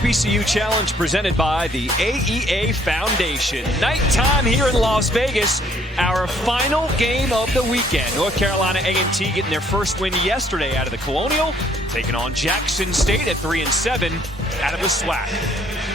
HBCU Challenge presented by the AEA Foundation. Nighttime here in Las Vegas. Our final game of the weekend. North Carolina A&T getting their first win yesterday out of the Colonial, taking on Jackson State at 3-7 out of the SWAC.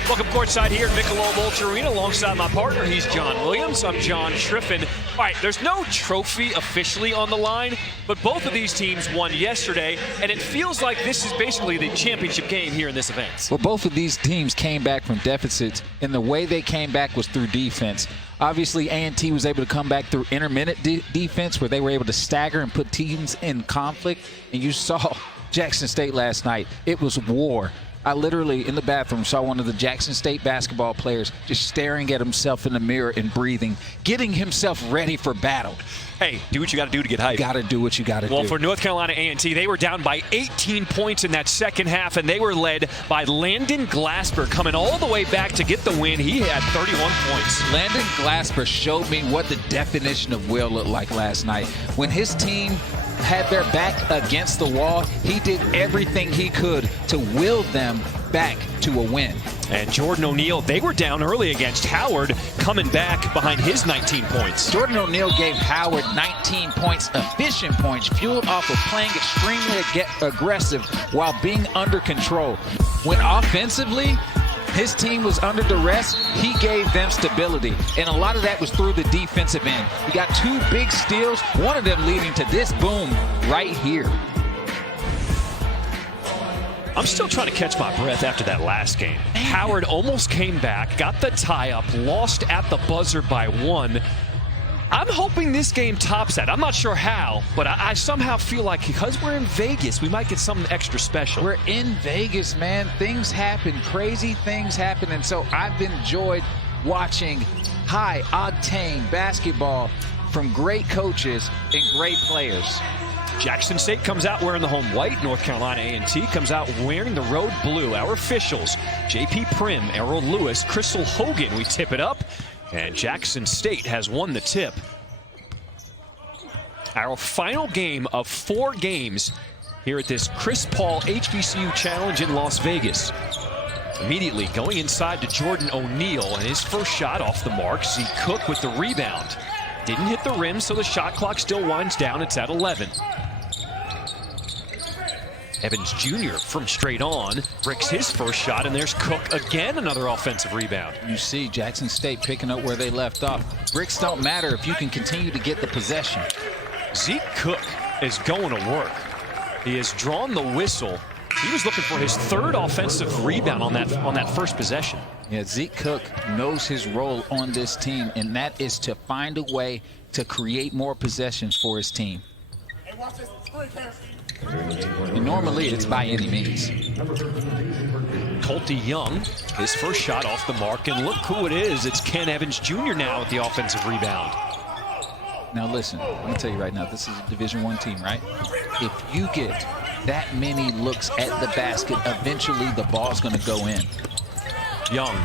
Welcome courtside here at Michelob Ultra Arena alongside my partner. He's John Williams. I'm John Schriffen. All right, there's no trophy officially on the line, but both of these teams won yesterday, and it feels like this is basically the championship game here in this event. Well, both of these teams came back from deficits, and the way they came back was through defense. Obviously, A&T was able to come back through intermittent defense where they were able to stagger and put teams in conflict, and you saw Jackson State last night. It was war. I literally, in the bathroom, saw one of the Jackson State basketball players just staring at himself in the mirror and breathing, getting himself ready for battle. Hey, do what you got to do to get hyped. Got to do what you got to do. Well, for North Carolina A&T, they were down by 18 points in that second half, and they were led by Landon Glasper coming all the way back to get the win. He had 31 points. Landon Glasper showed me what the definition of will looked like last night. When his team had their back against the wall, he did everything he could to will them back to a win. And Jordan O'Neal, they were down early against Howard, coming back behind his 19 points. Jordan O'Neal gave Howard 19 points, efficient points, fueled off of playing extremely aggressive while being under control. When offensively, his team was under duress, he gave them stability. And a lot of that was through the defensive end. You got two big steals, one of them leading to this boom right here. I'm still trying to catch my breath after that last game. Howard almost came back, got the tie-up, lost at the buzzer by 1. I'm hoping this game tops that. I'm not sure how, but I somehow feel like because we're in Vegas, we might get something extra special. We're in Vegas, man. Things happen. Crazy things happen. And so I've enjoyed watching high-octane basketball from great coaches and great players. Jackson State comes out wearing the home white. North Carolina A&T comes out wearing the road blue. Our officials, J.P. Prim, Errol Lewis, Crystal Hogan. We tip it up, and Jackson State has won the tip. Our final game of 4 games here at this Chris Paul HBCU Challenge in Las Vegas. Immediately going inside to Jordan O'Neal, and his first shot off the mark. Zeke Cook with the rebound. Didn't hit the rim, so the shot clock still winds down. It's at 11. Evans Jr. from straight on bricks his first shot, and there's Cook again, another offensive rebound. You see Jackson State picking up where they left off. Bricks don't matter if you can continue to get the possession. Zeke Cook is going to work. He has drawn the whistle. He was looking for his 3rd offensive rebound on that first possession. Yeah, Zeke Cook knows his role on this team, and that is to find a way to create more possessions for his team. Hey, watch this. And normally it's by any means. Colty Young, his first shot off the mark, and look who it is. It's Ken Evans Jr. now with the offensive rebound. Now listen, I'm going to tell you right now, this is a Division I team, right? If you get that many looks at the basket, eventually the ball's going to go in. Young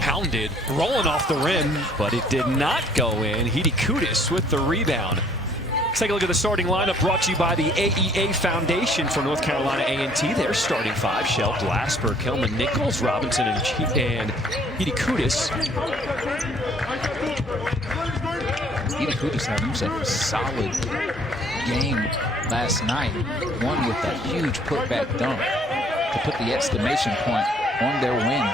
pounded, rolling off the rim, but it did not go in. Hidi Kudis with the rebound. Let's take a look at the starting lineup brought to you by the AEA Foundation for North Carolina A&T. Their starting 5, Shell Glasper, Kelman Nichols, Robinson, and Hidi Kudis. Hidi Kudis had himself a solid game last night. One with a huge putback dunk to put the exclamation point on their win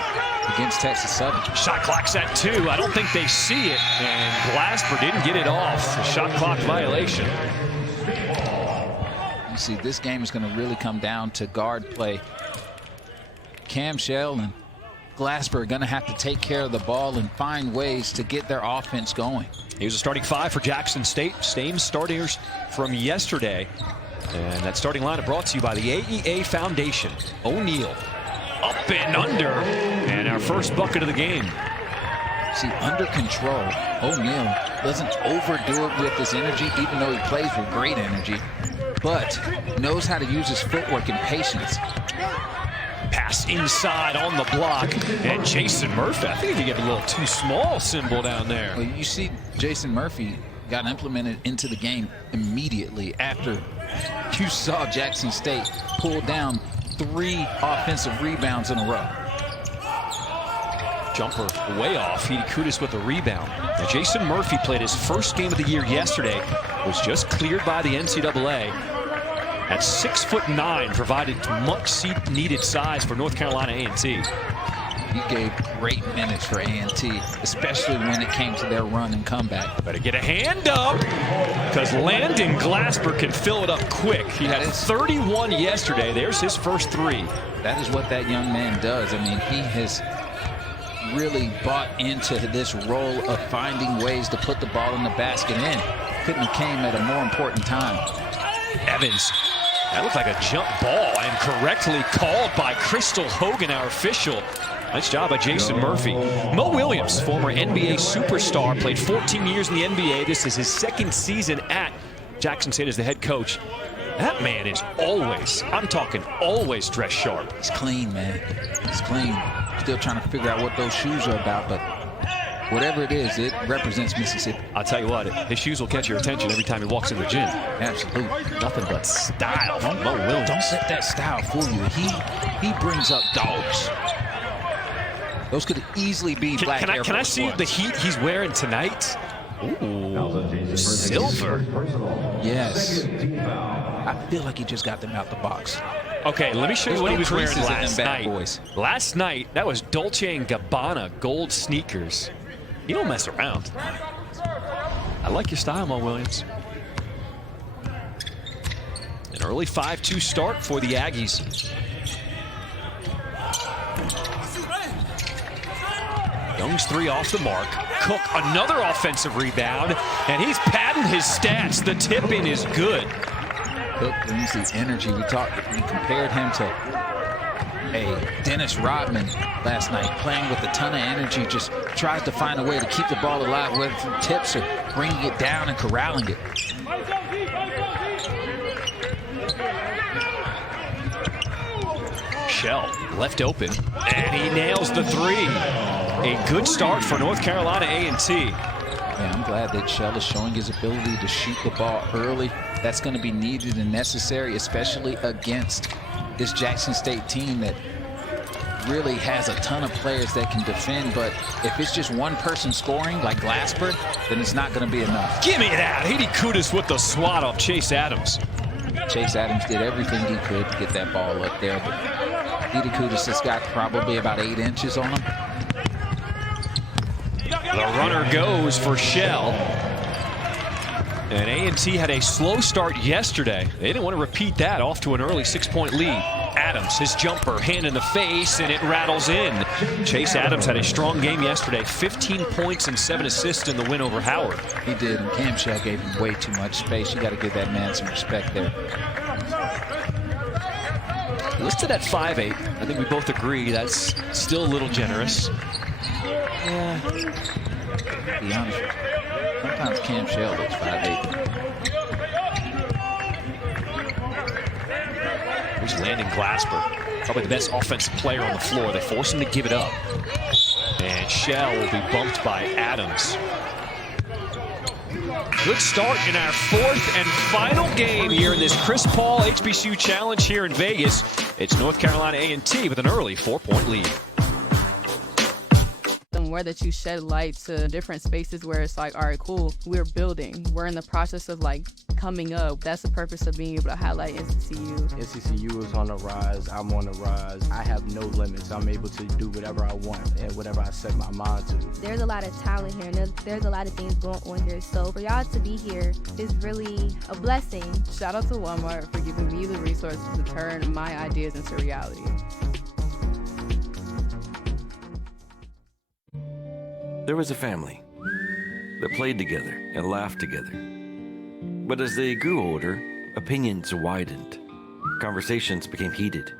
against Texas Southern. Shot clock's at 2. I don't think they see it, and Glasper didn't get it off. A shot clock violation. You see, this game is going to really come down to guard play. Cam Shell and Glasper are going to have to take care of the ball and find ways to get their offense going. He was a starting 5 for Jackson State. Same starters from yesterday. And that starting lineup brought to you by the AEA Foundation. O'Neal up and under, and our first bucket of the game. See, under control, O'Neal doesn't overdo it with his energy, even though he plays with great energy, but knows how to use his footwork and patience. Pass inside on the block, and Jason Murphy, I think he gave a little too small symbol down there. Well, you see Jason Murphy got implemented into the game immediately after you saw Jackson State pull down 3 offensive rebounds in a row. Jumper way off. Edie Kudis with the rebound. Now, Jason Murphy played his first game of the year yesterday. Was just cleared by the NCAA. At 6'9", provided much needed size for North Carolina A&T. He gave great minutes for A&T, especially when it came to their run and comeback. Better get a hand up, because Landon Glasper can fill it up quick. He had 31 yesterday. There's his first 3. That is what that young man does. I mean, he has really bought into this role of finding ways to put the ball in the basket in. Couldn't have came at a more important time. Evans. That looked like a jump ball and correctly called by Crystal Hogan, our official. Nice job by Jason Murphy. Mo Williams, former NBA superstar, played 14 years in the NBA. This is his second season at Jackson State as the head coach. That man is always, I'm talking always dressed sharp. He's clean, man. He's clean. Still trying to figure out what those shoes are about, but whatever it is, it represents Mississippi. I'll tell you what, his shoes will catch your attention every time he walks in the gym. Absolutely. Nothing but style from Mo Williams. Don't let that style fool you. He brings up dogs. Those could easily be black Air Force Can I see Ones. the heat he's wearing tonight? Ooh, silver. Yes. I feel like he just got them out the box. Okay, let me show you what he was wearing last night. Boys. Last night, that was Dolce & Gabbana gold sneakers. You don't mess around. I like your style, Mo Williams. An early 5-2 start for the Aggies. Young's 3 off the mark. Cook, another offensive rebound, and he's padding his stats. The tip-in is good. Cook brings the energy. We compared him to Dennis Rodman last night, playing with a ton of energy, just tries to find a way to keep the ball alive, whether through tips or bringing it down and corralling it. Shell left open, and he nails the 3. A good start for North Carolina A&T. Yeah, I'm glad that Shell is showing his ability to shoot the ball early. That's going to be needed and necessary, especially against this Jackson State team that really has a ton of players that can defend. But if it's just one person scoring, like Glasper, then it's not going to be enough. Give me that. Edie Kudis with the swat off Chase Adams. Chase Adams did everything he could to get that ball up there, but Edie Kudis has got probably about 8 inches on him. The runner goes for Shell. And A&T had a slow start yesterday. They didn't want to repeat that. Off to an early 6-point lead. Adams, his jumper, hand in the face, and it rattles in. Chase Adams had a strong game yesterday. 15 points and 7 assists in the win over Howard. He did, and Cam Shell gave him way too much space. You got to give that man some respect there. Listed at 5'8". I think we both agree that's still a little generous. Yeah. To be honest with you, sometimes Cam Shell looks 5'8". Here's Landon Glasper, probably the best offensive player on the floor. They force him to give it up. And Shell will be bumped by Adams. Good start in our 4th and final game here in this Chris Paul HBCU Challenge here in Vegas. It's North Carolina A&T with an early 4-point lead. Where that you shed light to different spaces where it's like, all right, cool, we're building. We're in the process of like coming up. That's the purpose of being able to highlight NCCU. NCCU is on the rise. I'm on the rise. I have no limits. I'm able to do whatever I want and whatever I set my mind to. There's a lot of talent here, and there's a lot of things going on here. So for y'all to be here is really a blessing. Shout out to Walmart for giving me the resources to turn my ideas into reality. There was a family that played together and laughed together. But as they grew older, opinions widened, conversations became heated,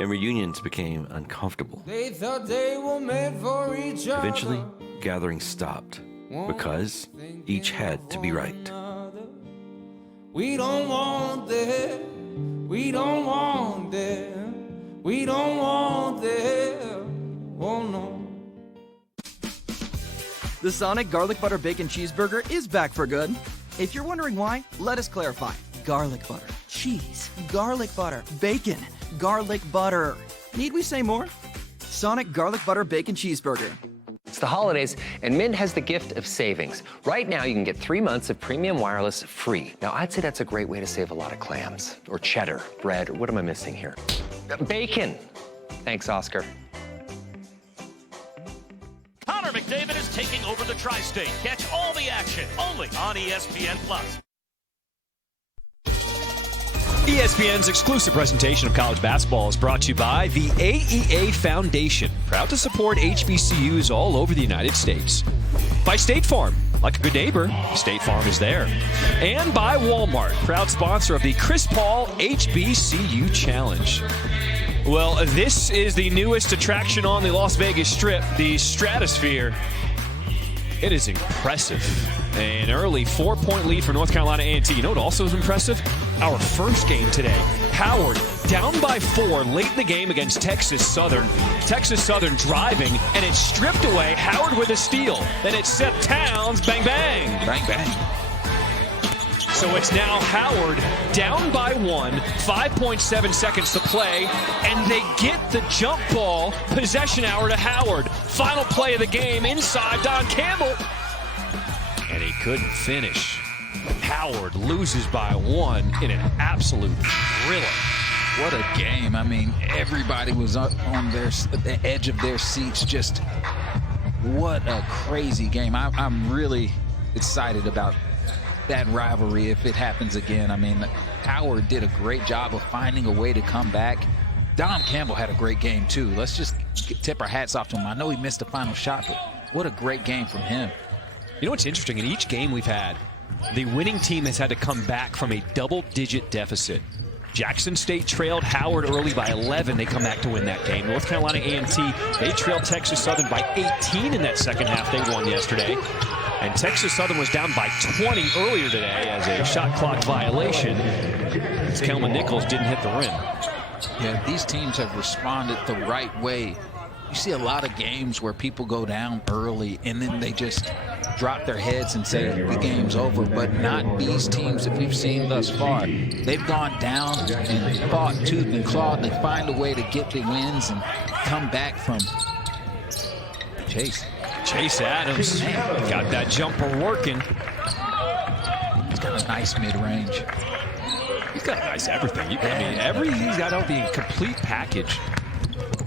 and reunions became uncomfortable. They thought they were made for each other. Eventually, gatherings stopped because each had to be right. We don't want that. We don't want that. We don't want that. Oh no. The Sonic Garlic Butter Bacon Cheeseburger is back for good. If you're wondering why, let us clarify. Garlic butter, cheese, garlic butter, bacon, garlic butter. Need we say more? Sonic Garlic Butter Bacon Cheeseburger. the holidays, and Mint has the gift of savings. Right now, you can get 3 months of premium wireless free. Now, I'd say that's a great way to save a lot of clams, or cheddar, bread, or what am I missing here? Bacon. Thanks, Oscar. Connor McDavid is taking over the tri-state. Catch all the action only on ESPN+. ESPN's exclusive presentation of college basketball is brought to you by the AEA Foundation, proud to support HBCUs all over the United States. By State Farm, like a good neighbor, State Farm is there. And by Walmart, proud sponsor of the Chris Paul HBCU Challenge. Well, this is the newest attraction on the Las Vegas Strip, the Stratosphere. It is impressive. An early 4-point lead for North Carolina A&T. You know what also is impressive? Our first game today. Howard down by 4 late in the game against Texas Southern. Texas Southern driving, and it's stripped away. Howard with a steal. Then it's Seth Towns. Bang, bang. Bang, bang. So it's now Howard down by 1, 5.7 seconds to play, and they get the jump ball. Possession hour to Howard. Final play of the game inside Don Campbell. And he couldn't finish. Howard loses by 1 in an absolute thriller. What a game. I mean, everybody was on the edge of their seats. Just what a crazy game. I'm really excited about that rivalry if it happens again. I mean, Howard did a great job of finding a way to come back. Don Campbell had a great game too. Let's just tip our hats off to him. I know he missed the final shot, but what a great game from him. You know what's interesting? In each game we've had, the winning team has had to come back from a double-digit deficit. Jackson State trailed Howard early by 11. They come back to win that game. North Carolina A&T, they trailed Texas Southern by 18 in that second half. They won yesterday. And Texas Southern was down by 20 earlier today as a shot clock violation. As Kelman Nichols didn't hit the rim. Yeah, these teams have responded the right way. You see a lot of games where people go down early and then they just drop their heads and say the game's over, but not these teams that we've seen thus far. They've gone down and fought tooth and claw. They find a way to get the wins and come back from Chase Adams got that jumper working. He's got a nice mid-range. He's got a nice everything. He's got the complete package.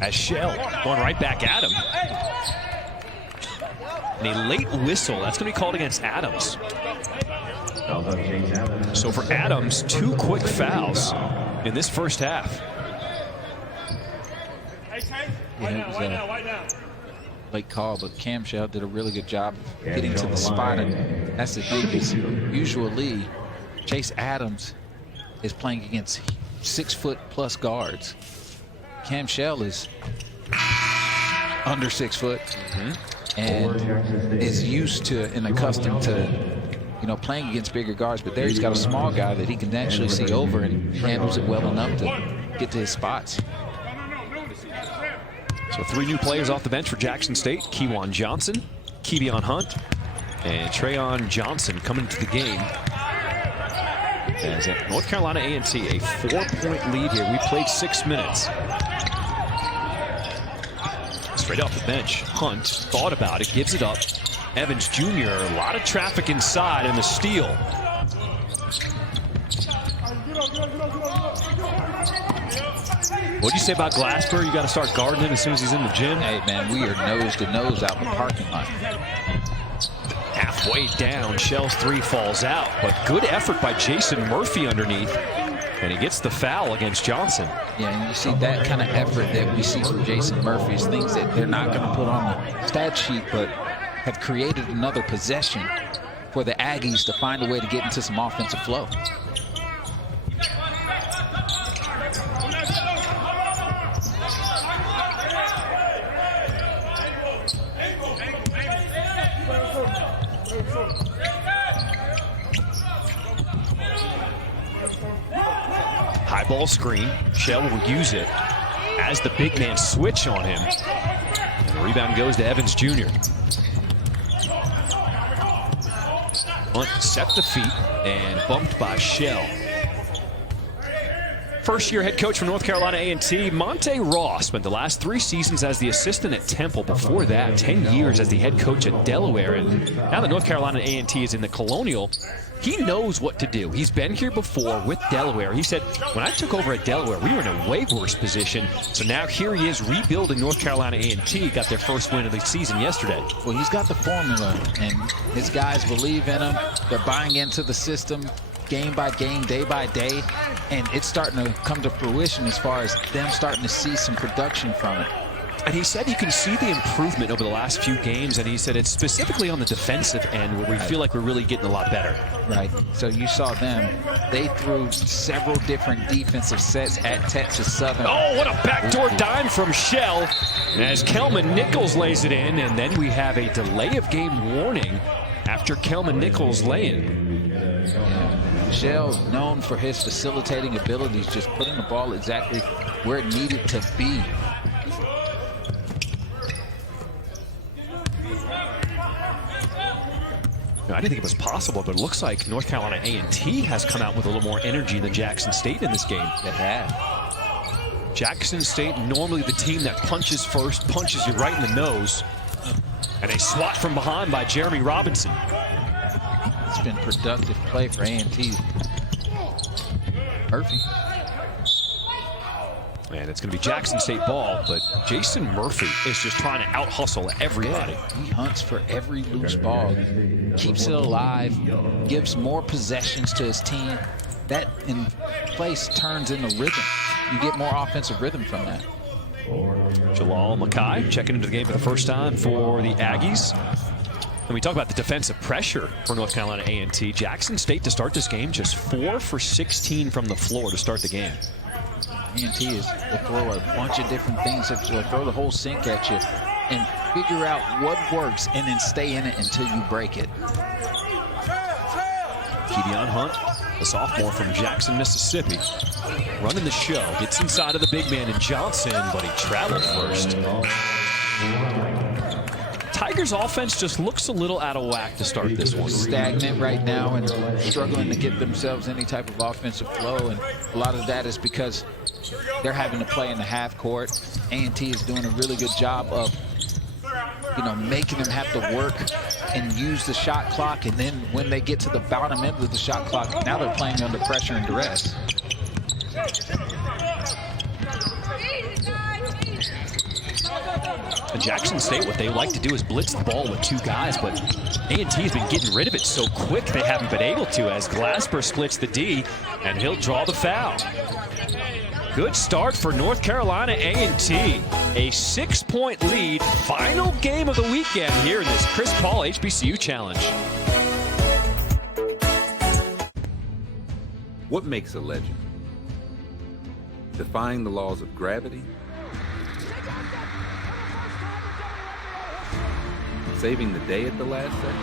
As Shell going right back at him. And a late whistle. That's going to be called against Adams. So for Adams, 2 quick fouls in this first half. Yeah, it was a late call, but Cam Shell did a really good job of getting to the spot. And that's the thing is usually Chase Adams is playing against 6-foot-plus guards. Cam Shell is under 6 foot and is used to and accustomed to, playing against bigger guards. But there he's got a small guy that he can actually see over and handles it well enough to get to his spots. So 3 new players off the bench for Jackson State. Kewan Johnson, Kevion Hunt, and Trayon Johnson coming into the game. As at North Carolina A&T, a 4-point lead here. We played 6 minutes. Straight off the bench, Hunt thought about it, gives it up. Evans Jr., a lot of traffic inside, and the steal. What'd you say about Glasper? You got to start guarding him as soon as he's in the gym? Hey, man, we are nose to nose out in the parking lot. Halfway down, Shell's 3 falls out, but good effort by Jason Murphy underneath. And he gets the foul against Johnson. Yeah, and you see that kind of effort that we see from Jason Murphy is things that they're not going to put on the stat sheet, but have created another possession for the Aggies to find a way to get into some offensive flow. High ball screen. Shell will use it as the big man switch on him. And the rebound goes to Evans Jr. Hunt set the feet and bumped by Shell. First-year head coach for North Carolina A&T, Monte Ross, spent the last 3 seasons as the assistant at Temple. Before that, 10 years as the head coach at Delaware. And now that North Carolina A&T is in the Colonial, he knows what to do. He's been here before with Delaware. He said, when I took over at Delaware, we were in a way worse position. So now here he is rebuilding North Carolina A&T. Got their first win of the season yesterday. Well, he's got the formula, and his guys believe in him. They're buying into the system game by game, day by day, and it's starting to come to fruition as far as them starting to see some production from it. And he said you can see the improvement over the last few games, and he said it's specifically on the defensive end where we feel like we're really getting a lot better. Right. So you saw them. They threw several different defensive sets at Texas Southern. Oh, what a backdoor dime from Shell as Kelman Nichols lays it in, and then we have a delay of game warning after Kelman Nichols lay-in. Shell, known for his facilitating abilities, just putting the ball exactly where it needed to be. I didn't think it was possible, but it looks like North Carolina A&T has come out with a little more energy than Jackson State in this game. They have. Jackson State, normally the team that punches first, punches you right in the nose. And a swat from behind by Jeremy Robinson. It's been productive play for A&T. Murphy. And it's going to be Jackson State ball, but Jason Murphy is just trying to out-hustle everybody. Yeah, he hunts for every loose ball, keeps it alive, gives more possessions to his team. That in place turns into rhythm. You get more offensive rhythm from that. Jalal Mackay checking into the game for the first time for the Aggies. And we talk about the defensive pressure for North Carolina A&T. Jackson State to start this game, just 4 for 16 from the floor to start the game. A&T will throw a bunch of different things at you, throw the whole sink at you, and figure out what works and then stay in it until you break it. Kedeon Hunt, the sophomore from Jackson, Mississippi, running the show. Gets inside of the big man in Johnson, but he traveled first. Tigers offense just looks a little out of whack to start this one. Stagnant right now and struggling to get themselves any type of offensive flow, and a lot of that is because they're having to play in the half court. A&T is doing a really good job of, making them have to work and use the shot clock, and then when they get to the bottom end of the shot clock, now they're playing under pressure and duress. And Jackson State, what they like to do is blitz the ball with 2 guys, but A&T has been getting rid of it so quick they haven't been able to, as Glasper splits the D, and he'll draw the foul. Good start for North Carolina A&T. A 6-point lead, final game of the weekend here in this Chris Paul HBCU Challenge. What makes a legend? Defying the laws of gravity? Saving the day at the last second?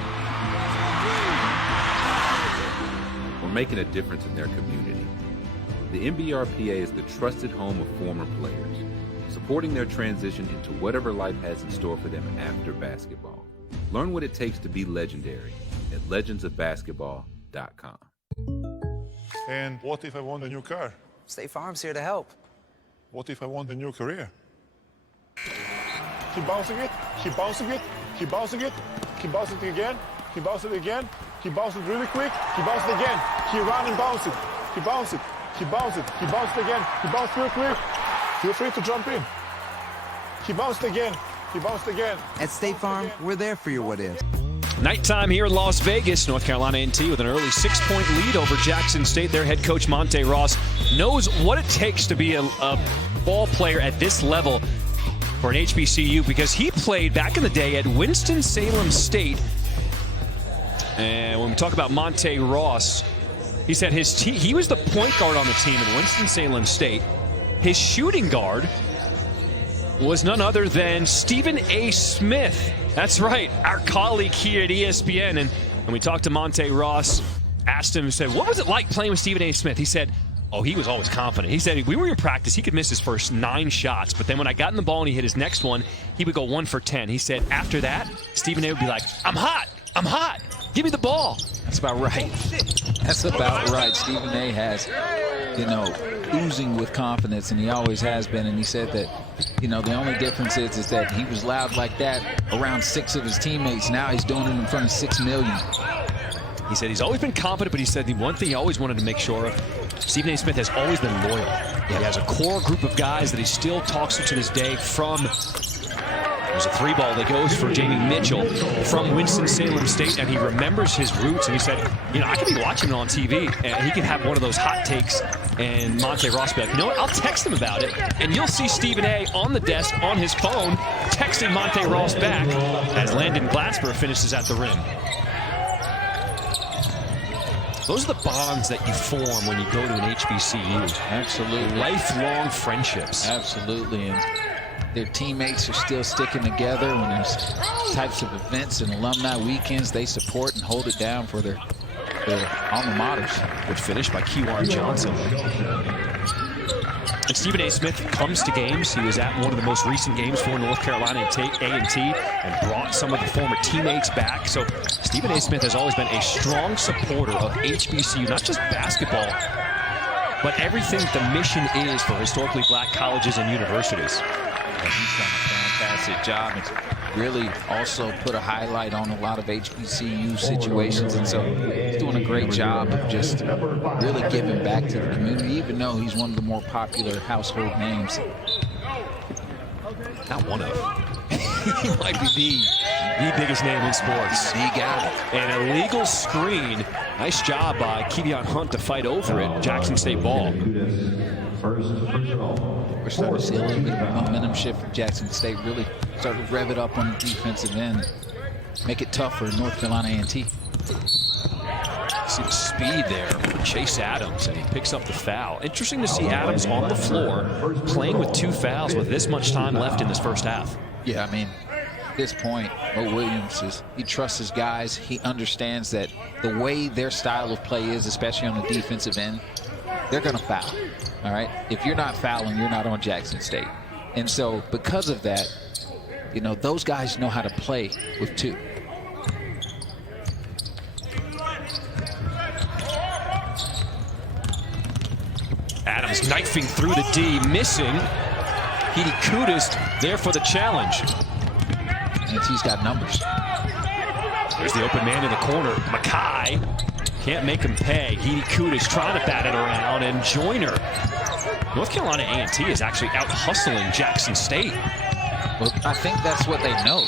Or making a difference in their community? The NBRPA is the trusted home of former players, supporting their transition into whatever life has in store for them after basketball. Learn what it takes to be legendary at legendsofbasketball.com. And what if I want a new car? State Farm's here to help. What if I want a new career? Keep bouncing it, keep bouncing it, keep bouncing it, keep bouncing it again, keep bouncing it again, keep bouncing it really quick, keep bouncing it again, keep run and bounce it, keep bounce it, keep bounce it, keep bounce it again, keep bounce real quick. Feel free to jump in. Keep bounced again, keep bounced again. At State Farm, we're there for your what if. Nighttime here in Las Vegas. North Carolina A&T with an early 6-point lead over Jackson State. Their head coach, Monte Ross, knows what it takes to be a ball player at this level for an HBCU, because he played back in the day at Winston-Salem State. And when we talk about Monte Ross, he said he was the point guard on the team at Winston-Salem State. His shooting guard was none other than Stephen A. Smith. That's right, our colleague here at ESPN. And when we talked to Monte Ross, asked him, said, what was it like playing with Stephen A. Smith? He said, oh, he was always confident. He said, we were in practice, he could miss his first 9 shots, but then when I got in the ball and he hit his next one, he would go 1 for 10. He said, after that, Stephen A. would be like, I'm hot, give me the ball. That's about right. That's about right. Stephen A. has oozing with confidence, and he always has been. And he said that, the only difference is that he was loud like that around 6 of his teammates. Now he's doing it in front of 6 million. He said he's always been confident, but he said the one thing he always wanted to make sure of, Stephen A. Smith has always been loyal. He has a core group of guys that he still talks to this day from. There's a 3-ball that goes for Jamie Mitchell from Winston-Salem State, and he remembers his roots. And he said, I could be watching it on TV, and he could have one of those hot takes, and Monte Ross be like, what, I'll text him about it. And you'll see Stephen A. on the desk, on his phone, texting Monte Ross back as Landon Glatzberg finishes at the rim. Those are the bonds that you form when you go to an HBCU. Absolutely. Lifelong friendships. Absolutely. And their teammates are still sticking together when there's types of events and alumni weekends. They support and hold it down for their alma maters. Which finished by Kewan Johnson. And Stephen A. Smith comes to games. He was at one of the most recent games for North Carolina A&T and brought some of the former teammates back. So Stephen A. Smith has always been a strong supporter of HBCU, not just basketball, but everything the mission is for historically black colleges and universities. He's done a fantastic job. It's really also put a highlight on a lot of HBCU situations, and so he's doing a great job of just really giving back to the community, even though he's one of the more popular household names. Not one of. He might be the biggest name in sports. The guy. An illegal screen. Nice job by Kevion Hunt to fight over it. Jackson State ball. We're starting to see a little bit of momentum shift from Jackson State. Really started to rev it up on the defensive end. Make it tough for North Carolina A&T. See the speed there for Chase Adams, and he picks up the foul. Interesting to see Adams on the floor playing with 2 fouls with this much time left in this first half. Yeah, I mean, at this point, Mo Williams he trusts his guys. He understands that the way their style of play is, especially on the defensive end, they're going to foul. All right? If you're not fouling, you're not on Jackson State. And so because of that, those guys know how to play with 2. Adams knifing through the D, missing. Edie Kudus there for the challenge. And he's got numbers. There's the open man in the corner. Mackay can't make him pay. Edie Kudus trying to bat it around, and Joyner. North Carolina A&T is actually out hustling Jackson State. Well, I think that's what they know.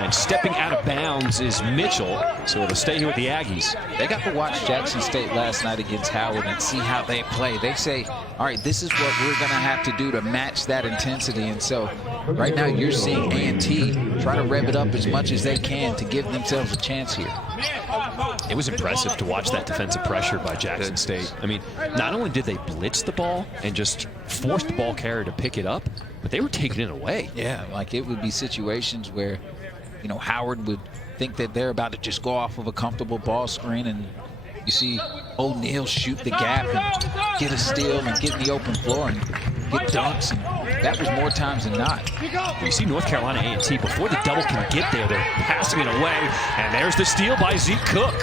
And stepping out of bounds is Mitchell, so it'll stay here with the Aggies. They got to watch Jackson State last night against Howard and see how they play. They say, all right, this is what we're going to have to do to match that intensity. And so right now you're seeing A&T try to rev it up as much as they can to give themselves a chance here. It was impressive to watch that defensive pressure by Jackson State. I mean, not only did they blitz the ball and just force the ball carrier to pick it up, but they were taking it away. Yeah, like it would be situations where, Howard would think that they're about to just go off of a comfortable ball screen, and you see O'Neal shoot the gap and get a steal and get in the open floor and get dunks, and that was more times than not. You see North Carolina A&T, before the double can get there, they're passing it away, and there's the steal by Zeke Cook.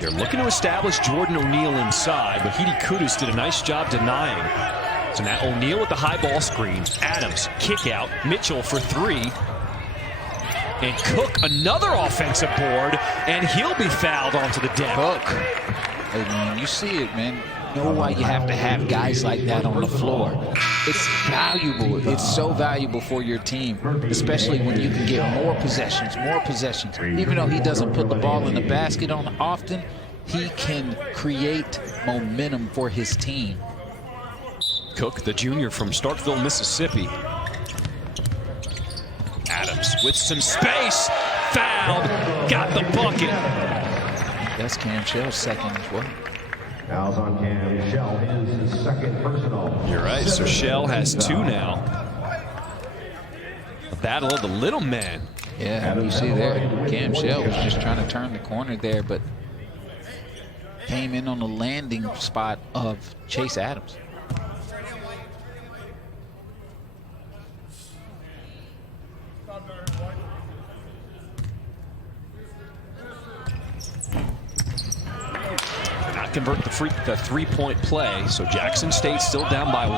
They're looking to establish Jordan O'Neal inside, but Edie Kudus did a nice job denying. So now O'Neal with the high ball screen. Adams, kick out. Mitchell for 3. And Cook, another offensive board, and he'll be fouled onto the deck. Cook. Hey, man, you see it, man. You know why you have to have guys like that on the floor. It's valuable. It's so valuable for your team, especially when you can get more possessions. Even though he doesn't put the ball in the basket often, he can create momentum for his team. Cook, the junior from Starkville, Mississippi. Adams with some space, fouled, got the bucket. That's Cam Shell's second as well. Fouls on Cam. Shell is his second personal. You're right, so Shell has 2 now. A battle of the little man. Yeah, you see there, Cam Shell was just trying to turn the corner there, but came in on the landing spot of Chase Adams. convert the three-point play. So Jackson State still down by 1.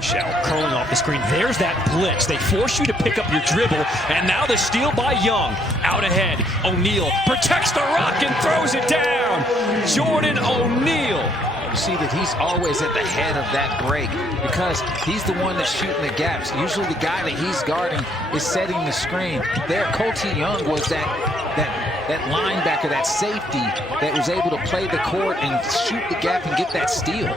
Shell curling off the screen. There's that blitz. They force you to pick up your dribble, and now the steal by Young. Out ahead, O'Neal protects the rock and throws it down. Jordan O'Neal. You see that he's always at the head of that break because he's the one that's shooting the gaps. Usually the guy that he's guarding is setting the screen. There, Colty Young was that linebacker, that safety that was able to play the court and shoot the gap and get that steal.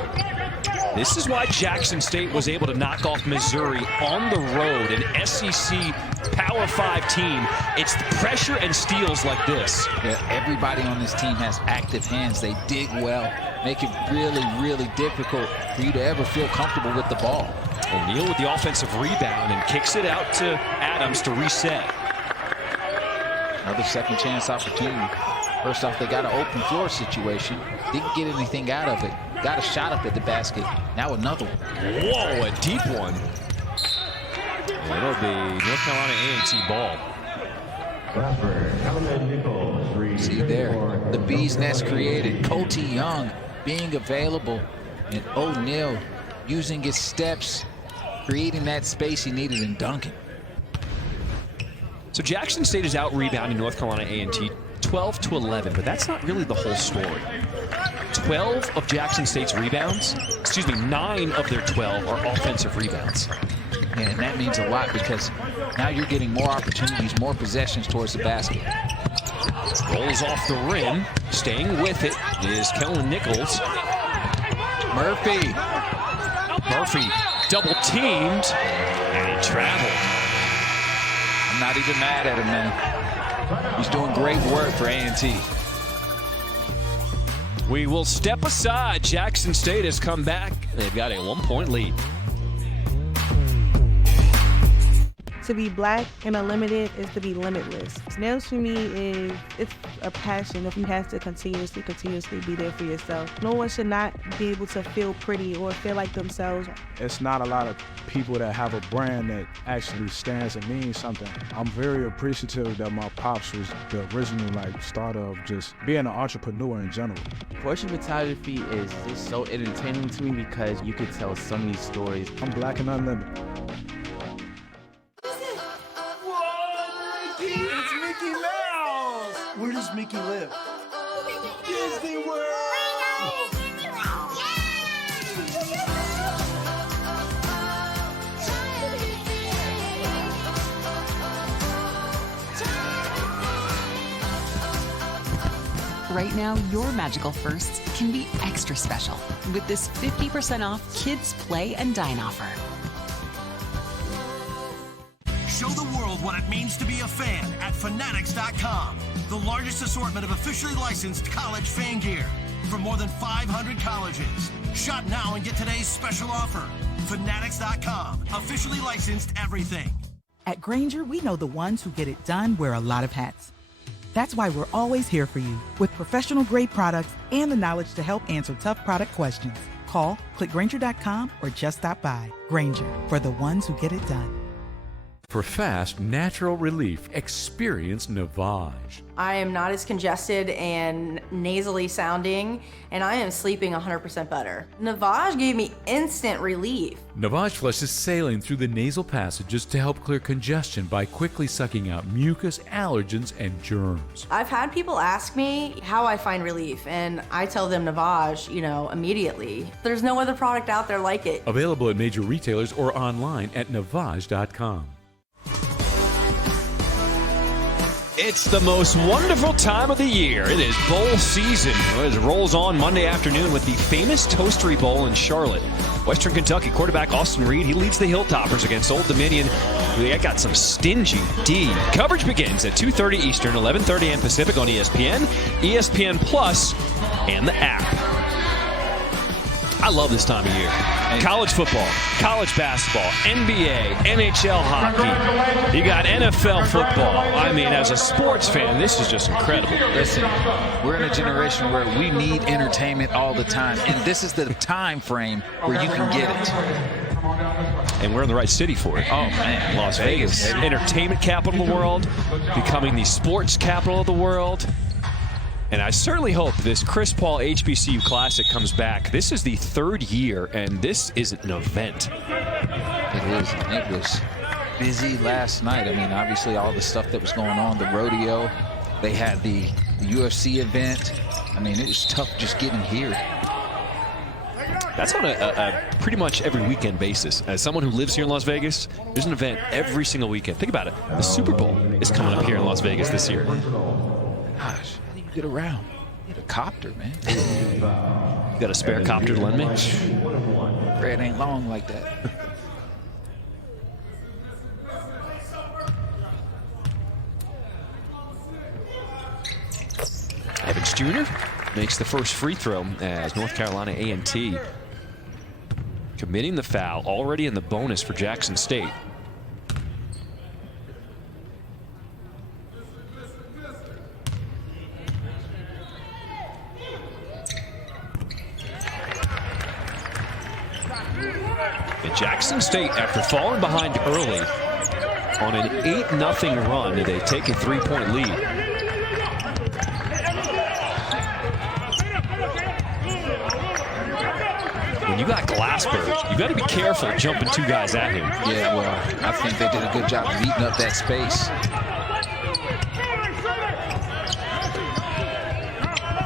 This is why Jackson State was able to knock off Missouri on the road, an SEC Power 5 team. It's the pressure and steals like this. Yeah, everybody on this team has active hands. They dig well, make it really, really difficult for you to ever feel comfortable with the ball. O'Neal with the offensive rebound and kicks it out to Adams to reset. Another second chance opportunity. First off, they got an open floor situation. Didn't get anything out of it. Got a shot up at the basket. Now another one. Whoa, a deep one. It'll be North Carolina A&T ball. See there, the bee's nest created. Colty Young being available, and O'Neal using his steps, creating that space he needed and dunking. So Jackson State is out rebounding North Carolina A&T 12-11, but that's not really the whole story. 12 of Jackson State's rebounds, 9 of their 12 are offensive rebounds. Yeah, and that means a lot because now you're getting more opportunities, more possessions towards the basket. Rolls off the rim, staying with it is Kellen Nichols. Murphy double teamed, and he traveled. I'm not even mad at him, man. He's doing great work for A&T. We will step aside. Jackson State has come back. They've got a 1-point lead. To be black and unlimited is to be limitless. Nails for me it's a passion. If you have to continuously be there for yourself. No one should not be able to feel pretty or feel like themselves. It's not a lot of people that have a brand that actually stands and means something. I'm very appreciative that my pops was the original starter of just being an entrepreneur in general. Portrait photography is just so entertaining to me because you could tell so many stories. I'm black and unlimited. It's Mickey Mouse! Where does Mickey live? Disney World! Right now, your magical firsts can be extra special with this 50% off Kids Play and Dine offer. Show the world what it means to be a fan at Fanatics.com. The largest assortment of officially licensed college fan gear from more than 500 colleges. Shop now and get today's special offer. Fanatics.com. Officially licensed everything. At Grainger, we know the ones who get it done wear a lot of hats. That's why we're always here for you with professional-grade products and the knowledge to help answer tough product questions. Call, click Grainger.com, or just stop by. Grainger, for the ones who get it done. For fast, natural relief, experience Navage. I am not as congested and nasally sounding, and I am sleeping 100% better. Navage gave me instant relief. Navage flushes saline through the nasal passages to help clear congestion by quickly sucking out mucus, allergens, and germs. I've had people ask me how I find relief, and I tell them Navage, immediately. There's no other product out there like it. Available at major retailers or online at Navage.com. It's the most wonderful time of the year. It is bowl season as it rolls on Monday afternoon with the famous Toastery Bowl in Charlotte. Western Kentucky quarterback Austin Reed, he leads the Hilltoppers against Old Dominion. They got some stingy D. Coverage begins at 2:30 Eastern, 11:30 a.m. Pacific on ESPN, ESPN Plus, and the app. I love this time of year. College football, college basketball, NBA, NHL hockey. You got NFL football. I mean, as a sports fan, this is just incredible. Listen, we're in a generation where we need entertainment all the time, and this is the time frame where you can get it. And we're in the right city for it. Oh, man. Las Vegas, entertainment capital of the world, becoming the sports capital of the world. And I certainly hope this Chris Paul HBCU Classic comes back. This is the 3rd year, and this is an event. It is. It was busy last night. I mean, obviously all the stuff that was going on, the rodeo. They had the UFC event. I mean, it was tough just getting here. That's on a pretty much every weekend basis. As someone who lives here in Las Vegas, there's an event every single weekend. Think about it. The Super Bowl is coming up here in Las Vegas this year. Gosh. Get around. Get a copter, man. You got a spare copter to lend me? Bread ain't long like that. Evans Jr. makes the first free throw as North Carolina A&T committing the foul, already in the bonus for Jackson State. Jackson State, after falling behind early on an 8-0 run, they take a 3-point lead. When you got Glasper, you got to be careful jumping 2 guys at him. Yeah, well, I think they did a good job of eating up that space.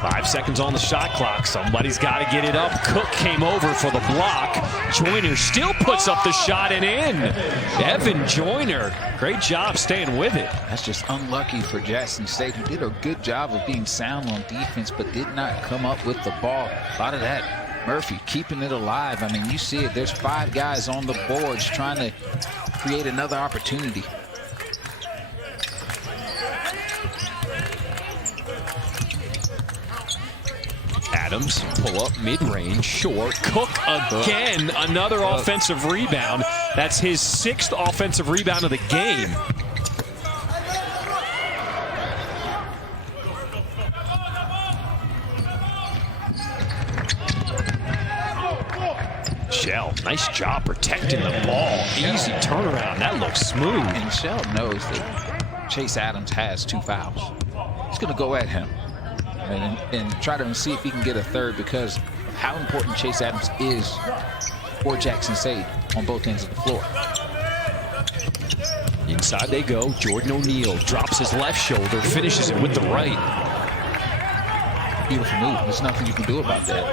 5 seconds on the shot clock. Somebody's got to get it up. Cook came over for the block. Joyner still puts up the shot and in. Evan Joyner, great job staying with it. That's just unlucky for Jackson State, who did a good job of being sound on defense, but did not come up with the ball. A lot of that. Murphy keeping it alive. I mean, you see it. There's 5 guys on the boards trying to create another opportunity. Adams pull up mid-range, short. Cook again, another offensive rebound. That's his 6th offensive rebound of the game. Shell, nice job protecting the ball. Easy turnaround, that looks smooth. And Shell knows that Chase Adams has 2 fouls. He's gonna go at him. And try to see if he can get a 3rd because of how important Chase Adams is for Jackson State on both ends of the floor. Inside they go. Jordan O'Neal drops his left shoulder, finishes it with the right. Beautiful move. There's nothing you can do about that.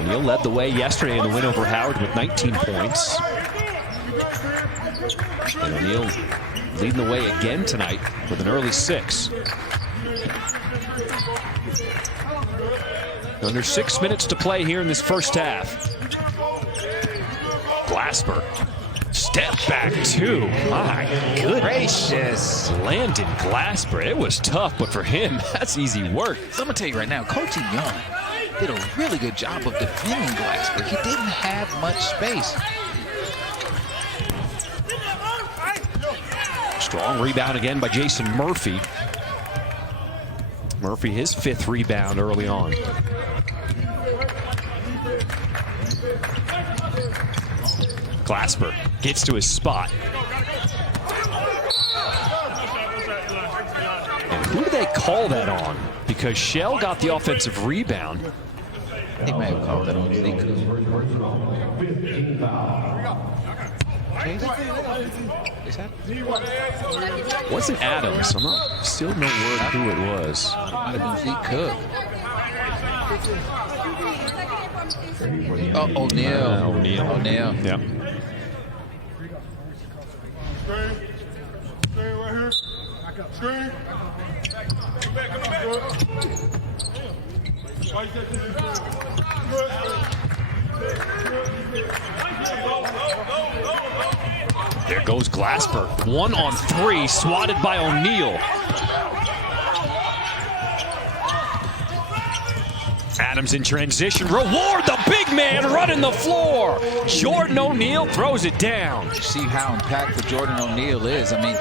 O'Neal led the way yesterday in the win over Howard with 19 points. And O'Neal leading the way again tonight with an early 6. Under 6 minutes to play here in this first half. Glasper, step back 2. My goodness gracious. Landon Glasper, it was tough, but for him, that's easy work. So I'm gonna tell you right now, Coach Young did a really good job of defending Glasper. He didn't have much space. Strong rebound again by Jason Murphy. Murphy, his 5th rebound early on. Glasper gets to his spot. And who do they call that on? Because Shell got the offensive rebound. They may have called that on Zeke. Wasn't Adams? I'm not, still no word who it was. Might have been Zeke Cook. O'Neal. O'Neal. Yep. There goes Glasper. 1 on 3, swatted by O'Neal. Adams in transition. Reward the big man running the floor. Jordan O'Neal throws it down. You see how impactful Jordan O'Neal is. I mean,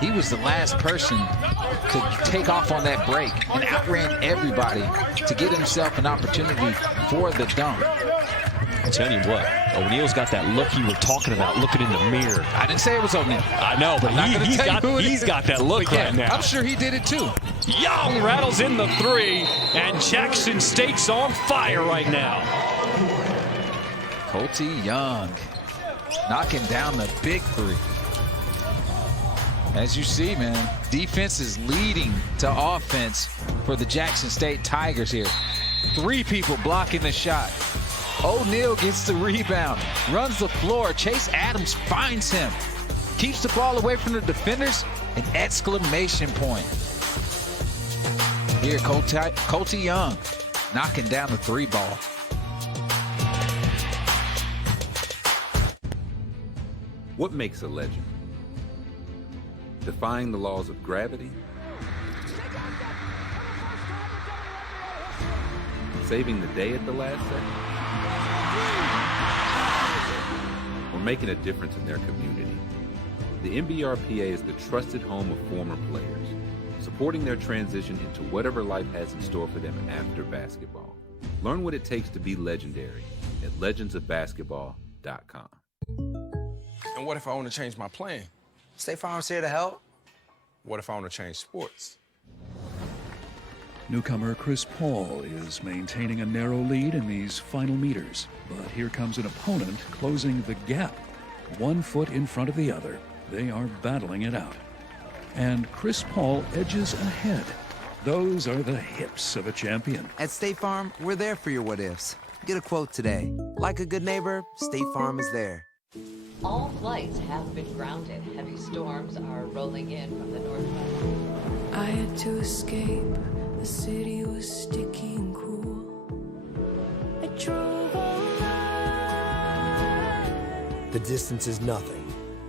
he was the last person to take off on that break and outran everybody to get himself an opportunity for the dunk. I'll tell you what, O'Neal's got that look you were talking about, looking in the mirror. I didn't say it was O'Neal. I know, but he's got that look right now. I'm sure he did it too. Young rattles in the three, and Jackson State's on fire right now. Colty Young knocking down the big three. As you see, man, defense is leading to offense for the Jackson State Tigers here. 3 people blocking the shot. O'Neal gets the rebound, runs the floor. Chase Adams finds him, keeps the ball away from the defenders. An exclamation point. Here, Colty Young knocking down the 3 ball. What makes a legend? Defying the laws of gravity? Saving the day at the last second? Or making a difference in their community? The NBRPA is the trusted home of former players, supporting their transition into whatever life has in store for them after basketball. Learn what it takes to be legendary at legendsofbasketball.com. And what if I want to change my plan? State Farm's here to help. What if I want to change sports? Newcomer Chris Paul is maintaining a narrow lead in these final meters. But here comes an opponent closing the gap. 1 foot in front of the other. They are battling it out. And Chris Paul edges ahead. Those are the hips of a champion. At State Farm, we're there for your what-ifs. Get a quote today. Like a good neighbor, State Farm is there. All flights have been grounded. Heavy storms are rolling in from the northwest. I had to escape. The city was sticky and cool. I drove all night. The distance is nothing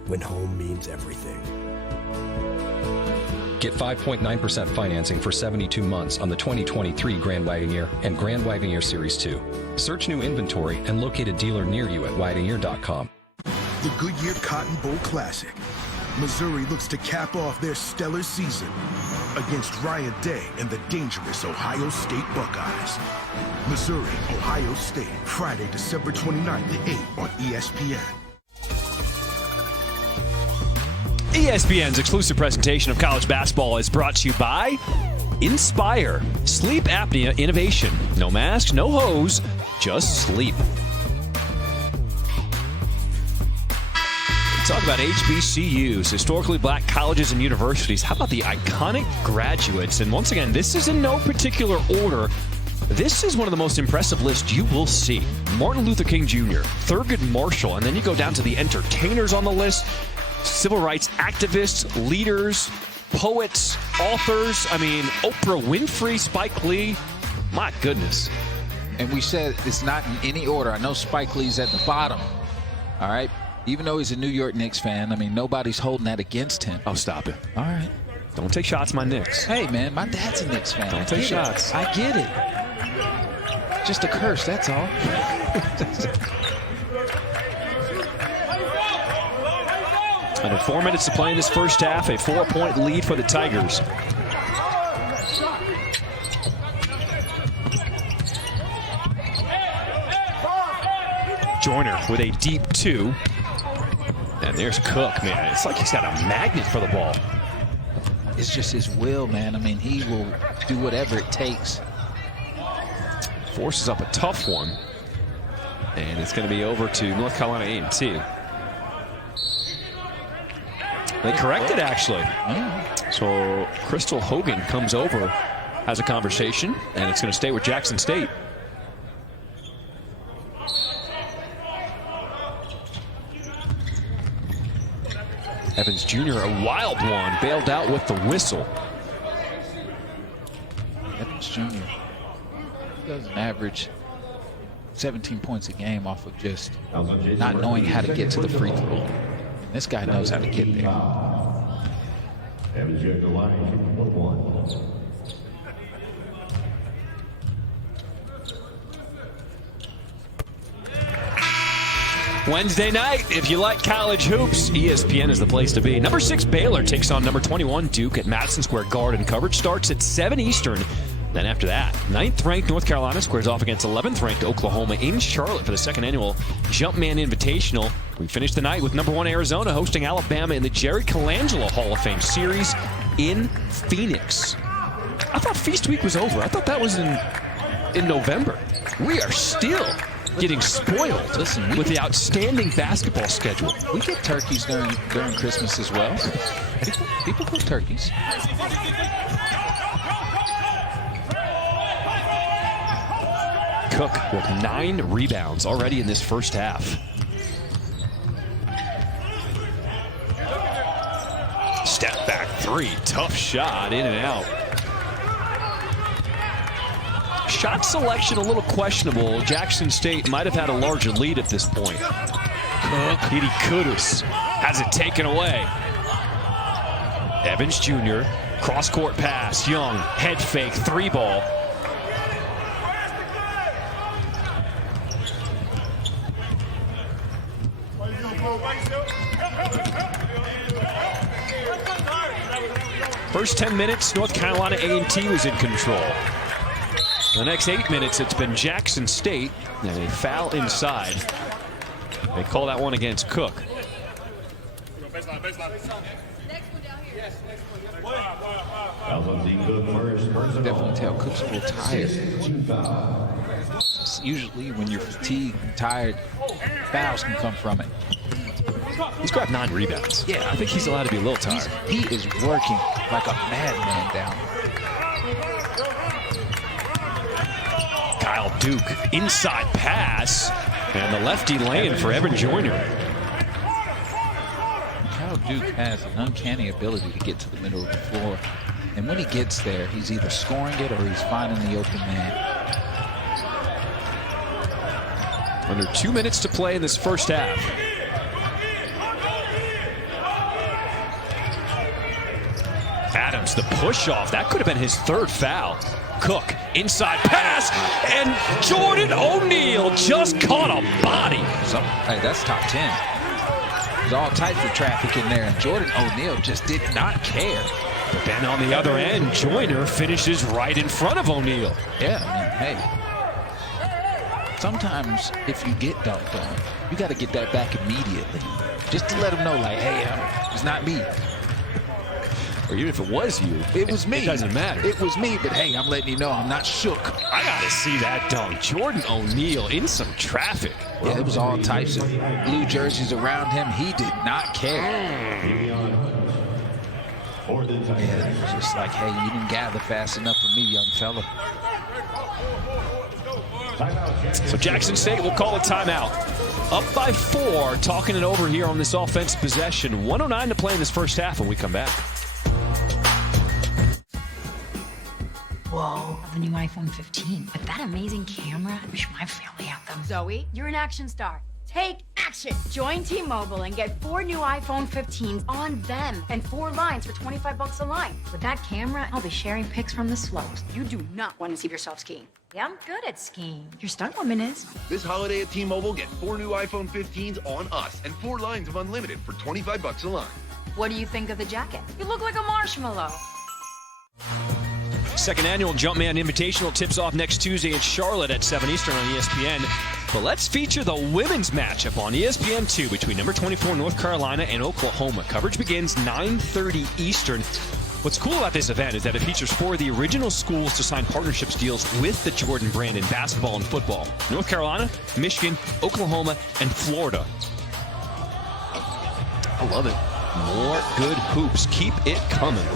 when home means everything. Get 5.9% financing for 72 months on the 2023 Grand Wagoneer and Grand Wagoneer Series 2. Search new inventory and locate a dealer near you at Wagoneer.com. The Goodyear Cotton Bowl Classic. Missouri looks to cap off their stellar season against Ryan Day and the dangerous Ohio State Buckeyes. Missouri, Ohio State, Friday, December 29th at 8 on ESPN. ESPN's exclusive presentation of college basketball is brought to you by Inspire, sleep apnea innovation. No mask, no hose, just sleep. Talk about HBCUs, historically black colleges and universities. How about the iconic graduates? And once again, this is in no particular order. This is one of the most impressive lists you will see. Martin Luther King Jr., Thurgood Marshall, and then you go down to the entertainers on the list, civil rights activists, leaders, poets, authors. I mean, Oprah Winfrey, Spike Lee. My goodness. And we said it's not in any order. I know Spike Lee's at the bottom. All right. Even though he's a New York Knicks fan, I mean, nobody's holding that against him. Oh, stop it. All right. Don't take shots, my Knicks. Hey, man, my dad's a Knicks fan. Don't take shots. I get it. Just a curse, that's all. Under 4 minutes to play in this first half, a 4-point lead for the Tigers. Joyner with a deep 2. And there's Cook, man. It's like he's got a magnet for the ball. It's just his will, man. I mean, he will do whatever it takes. Forces up a tough one. And it's going to be over to North Carolina A&T. They corrected, actually. So Crystal Hogan comes over, has a conversation, and it's going to stay with Jackson State. Evans Jr., a wild one, bailed out with the whistle. Evans Jr. does an average 17 points a game off of just not knowing how to get to the free throw. And this guy knows how to get there. Evans Jr. line 1-1. Wednesday night, if you like college hoops, ESPN is the place to be. Number 6 Baylor takes on number 21 Duke at Madison Square Garden. Coverage starts at 7 Eastern. Then after that, 9th-ranked North Carolina squares off against 11th-ranked Oklahoma in Charlotte for the second annual Jumpman Invitational. We finished the night with number 1 Arizona hosting Alabama in the Jerry Colangelo Hall of Fame series in Phoenix. I thought Feast Week was over. I thought that was in November. We are still getting spoiled with the outstanding basketball schedule. We get turkeys during Christmas as well. People cook turkeys. Cook with 9 rebounds already in this first half. Step back 3, tough shot, in and out. Shot selection a little questionable. Jackson State might have had a larger lead at this point. Cook, Edie Kudus has it taken away. Evans Jr., cross-court pass, Young, head fake, 3-ball. First 10 minutes, North Carolina A&T was in control. The next 8 minutes, it's been Jackson State and a foul inside. They call that one against Cook. Definitely tell Cook's a little tired. Usually when you're fatigued and tired, fouls can come from it. He's grabbed 9 rebounds. Yeah, I think he's allowed to be a little tired. He is working like a madman down there. Kyle Duke, inside pass, and the lefty lane for Evan Joyner. Kyle Duke has an uncanny ability to get to the middle of the floor. And when he gets there, he's either scoring it or he's finding the open man. Under 2 minutes to play in this first half. Adams, the push-off. That could have been his 3rd foul. Cook, inside pass, and Jordan O'Neal just caught a body. Hey, that's top 10. There's all types of traffic in there, and Jordan O'Neal just did not care. But then on the other end, Joyner finishes right in front of O'Neal. Yeah, I mean, hey. Sometimes if you get dunked on, you got to get that back immediately. Just to let them know, like, hey, it's not me. Or even if it was you, it was me. It doesn't matter. It was me, but hey, I'm letting you know I'm not shook. I got to see that dunk. Jordan O'Neal in some traffic. Yeah, it was all types of blue jerseys around him. He did not care. Yeah, it was just like, hey, you didn't gather fast enough for me, young fella. So Jackson State will call a timeout. Up by 4, talking it over here on this offensive possession. 1:09 to play in this first half when we come back. Whoa, the new iPhone 15. With that amazing camera, I wish my family had them. Zoe, you're an action star. Take action. Join T-Mobile and get 4 new iPhone 15s on them and 4 lines for $25 a line. With that camera, I'll be sharing pics from the slopes. You do not want to see yourself skiing. Yeah, I'm good at skiing. Your stunt woman is. This holiday at T-Mobile, get 4 new iPhone 15s on us and 4 lines of unlimited for $25 a line. What do you think of the jacket? You look like a marshmallow. Second annual Jumpman Invitational tips off next Tuesday in Charlotte at 7 Eastern on ESPN. But let's feature the women's matchup on ESPN2 between number 24 North Carolina and Oklahoma. Coverage begins 9:30 Eastern. What's cool about this event is that it features 4 of the original schools to sign partnerships deals with the Jordan brand in basketball and football. North Carolina, Michigan, Oklahoma, and Florida. I love it. More good hoops. Keep it coming.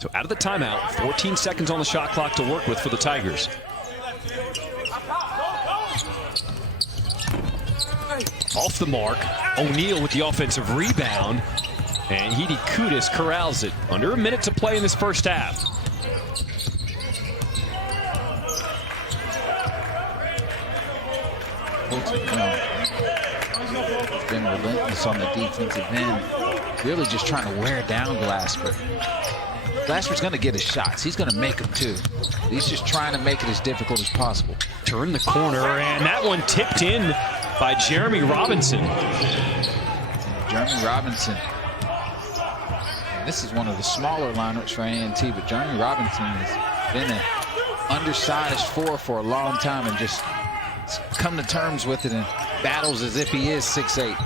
So out of the timeout, 14 seconds on the shot clock to work with for the Tigers. Off the mark, O'Neal with the offensive rebound, and Edie Kudus corrals it. Under a minute to play in this first half. It's been relentless on the defensive end. Really just trying to wear down Glasper. Glasper's going to get his shots. He's going to make them, too. He's just trying to make it as difficult as possible. Turn the corner, and that one tipped in by Jeremy Robinson. Jeremy Robinson. And this is one of the smaller lineups for A&T, but Jeremy Robinson has been an undersized 4 for a long time and just come to terms with it and battles as if he is 6'8".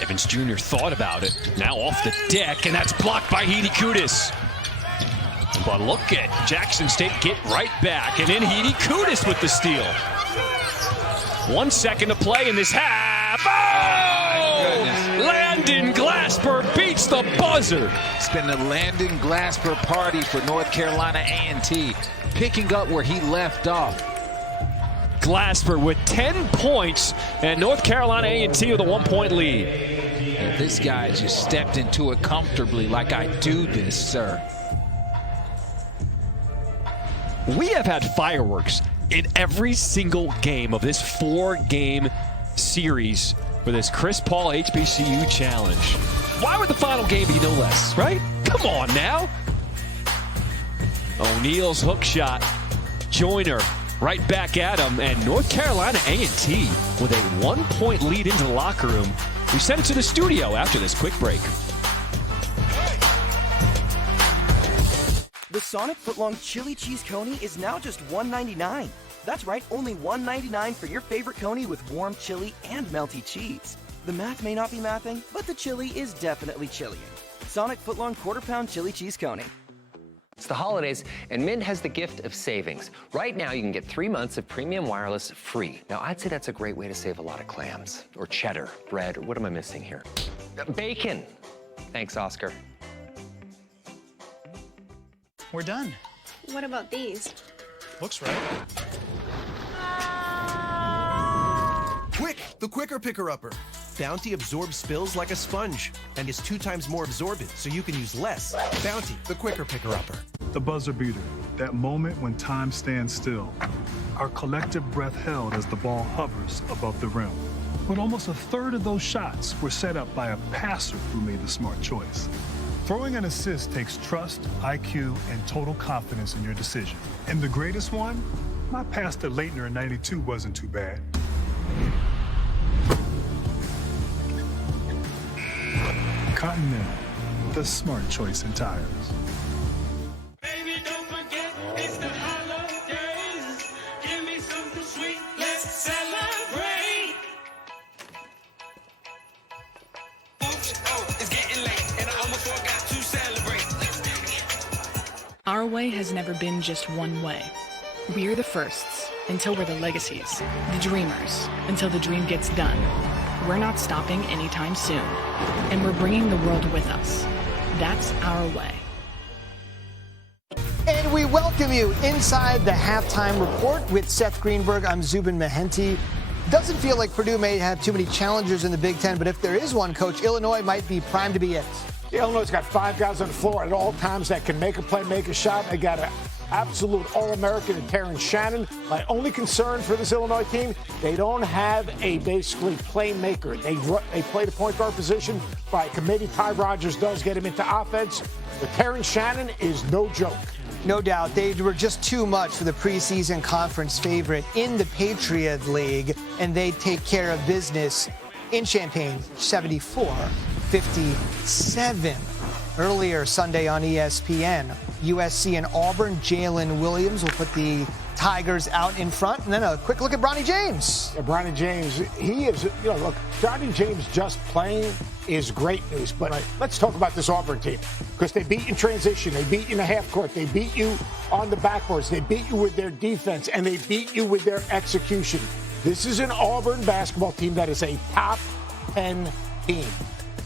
Evans Jr. thought about it. Now off the deck, and that's blocked by Heidi Kudis. But look at Jackson State get right back, and then Heidi Kudis with the steal. 1 second to play in this half. Oh! Landon Glasper beats the buzzer. It's been the Landon Glasper party for North Carolina A&T, picking up where he left off. Glasper with 10 points, and North Carolina A&T with a 1-point lead. And this guy just stepped into it comfortably like I do this, sir. We have had fireworks in every single game of this 4-game series for this Chris Paul HBCU Challenge. Why would the final game be no less, right? Come on now. O'Neal's hook shot. Joyner right back at him, and North Carolina A&T with a 1-point lead into the locker room. We send it to the studio after this quick break. The Sonic Footlong Chili Cheese Coney is now just $1.99. That's right, only $1.99 for your favorite coney with warm chili and melty cheese. The math may not be mathing, but the chili is definitely chillying. Sonic Footlong Quarter-Pound Chili Cheese Coney. It's the holidays, and Mint has the gift of savings. Right now, you can get 3 months of premium wireless free. Now, I'd say that's a great way to save a lot of clams, or cheddar, bread, or what am I missing here? Bacon. Thanks, Oscar. We're done. What about these? Looks right. Quick, the quicker picker-upper. Bounty absorbs spills like a sponge and is 2 times more absorbent, so you can use less. Bounty, the quicker picker-upper. The buzzer beater, that moment when time stands still. Our collective breath held as the ball hovers above the rim. But almost a third of those shots were set up by a passer who made the smart choice. Throwing an assist takes trust, IQ, and total confidence in your decision. And the greatest one? My pass to Leitner in '92 wasn't too bad. Continental, the smart choice in tires. Baby, don't forget, it's the holidays. Give me something sweet, let's celebrate. Oh, it's getting late, and I almost forgot to celebrate. Our way has never been just one way. We're the firsts until we're the legacies, the dreamers until the dream gets done. We're not stopping anytime soon, and we're bringing the world with us. That's our way. And we welcome you inside the halftime report with Seth Greenberg. I'm Zubin Mehenti. Doesn't feel like Purdue may have too many challengers in the Big Ten, but if there is one, Coach, Illinois might be primed to be it. Illinois got 5 guys on the floor at all times that can make a play, make a shot. They got an absolute All-American in Terrence Shannon. My only concern for this Illinois team, they don't have a basically playmaker. They play the point guard position by committee. Ty Rodgers does get him into offense, but Terrence Shannon is no joke. No doubt. They were just too much for the preseason conference favorite in the Patriot League, and they take care of business in Champaign, 74-57. Earlier Sunday on ESPN, USC and Auburn, Jalen Williams will put the Tigers out in front. And then a quick look at Bronny James. Yeah, Bronny James, he is, look, Bronny James just playing is great news. But let's talk about this Auburn team, because they beat in transition. They beat you in the half court. They beat you on the backboards. They beat you with their defense, and they beat you with their execution. This is an Auburn basketball team that is a top 10 team.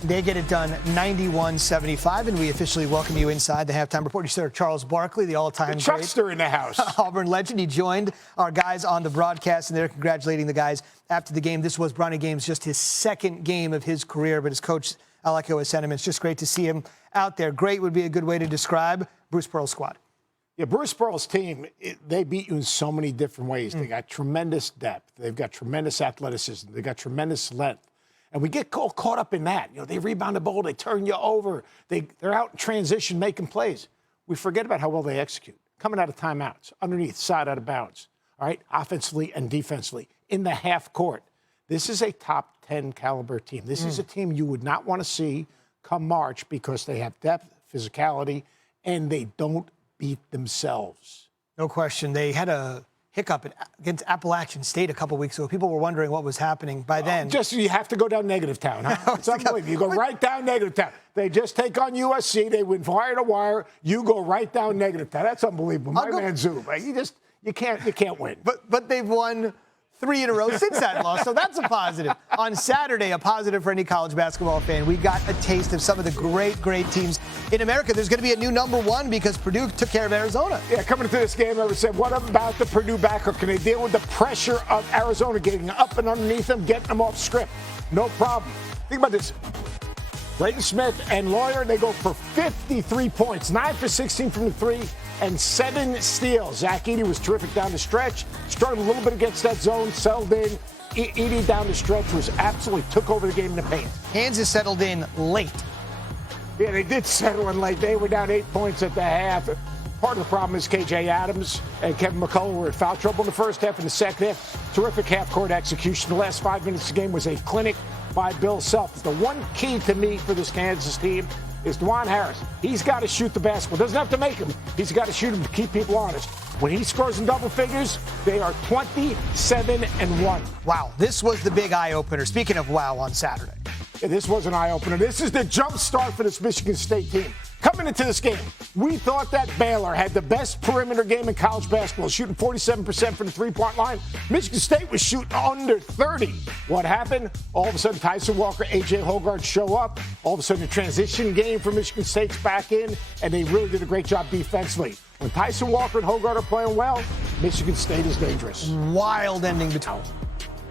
They get it done 91-75, and we officially welcome you inside the halftime report. You saw Charles Barkley, the all-time great Chuckster in the house. Auburn legend. He joined our guys on the broadcast, and they're congratulating the guys after the game. This was Bronny James, just his second game of his career, but his coach, I like his sentiments. Just great to see him out there. Great would be a good way to describe Bruce Pearl's squad. Yeah, Bruce Pearl's team, they beat you in so many different ways. They got tremendous depth. They've got tremendous athleticism. They got tremendous length. And we get caught up in that. They rebound the ball, they turn you over, they're out in transition making plays. We forget about how well they execute. Coming out of timeouts, underneath, side, out of bounds, all right, offensively and defensively, in the half court. This is a top 10 caliber team. This is a team you would not want to see come March because they have depth, physicality, and they don't beat themselves. No question. They had a hiccup against Appalachian State a couple weeks ago. People were wondering what was happening by then. You have to go down negative town, huh? It's unbelievable. You go right down negative town. They just take on USC. They win wire to wire. You go right down negative town. That's unbelievable. My man Zoom. You can't win. But they've won 3 in a row since that loss, so that's a positive. On Saturday, a positive for any college basketball fan. We got a taste of some of the great teams in America. There's going to be a new number 1 because Purdue took care of Arizona. Yeah, coming into this game, I would say, what about the Purdue backcourt? Can they deal with the pressure of Arizona getting up and underneath them, getting them off script? No problem. Think about this. Brayton Smith and Lawyer, they go for 53 points, 9 for 16 from the 3, and 7 steals. Zach Edey was terrific down the stretch. Struggled a little bit against that zone, settled in. Edey down the stretch took over the game in the paint. Kansas settled in late. Yeah, they did settle in late. They were down 8 points at the half. Part of the problem is KJ Adams and Kevin McCullough were in foul trouble in the first half and the second half. Terrific half-court execution. The last 5 minutes of the game was a clinic by Bill Self. The one key to me for this Kansas team is Dwan Harris. He's got to shoot the basketball. Doesn't have to make them. He's got to shoot them to keep people honest. When he scores in double figures, they are 27-1. Wow, this was the big eye-opener. Speaking of wow on Saturday. Yeah, this was an eye-opener. This is the jump start for this Michigan State team. Coming into this game, we thought that Baylor had the best perimeter game in college basketball, shooting 47% from the three-point line. Michigan State was shooting under 30. What happened? All of a sudden, Tyson Walker, A.J. Hogarth show up. All of a sudden, the transition game for Michigan State's back in, and they really did a great job defensively. When Tyson Walker and Hogarth are playing well, Michigan State is dangerous. Wild ending between.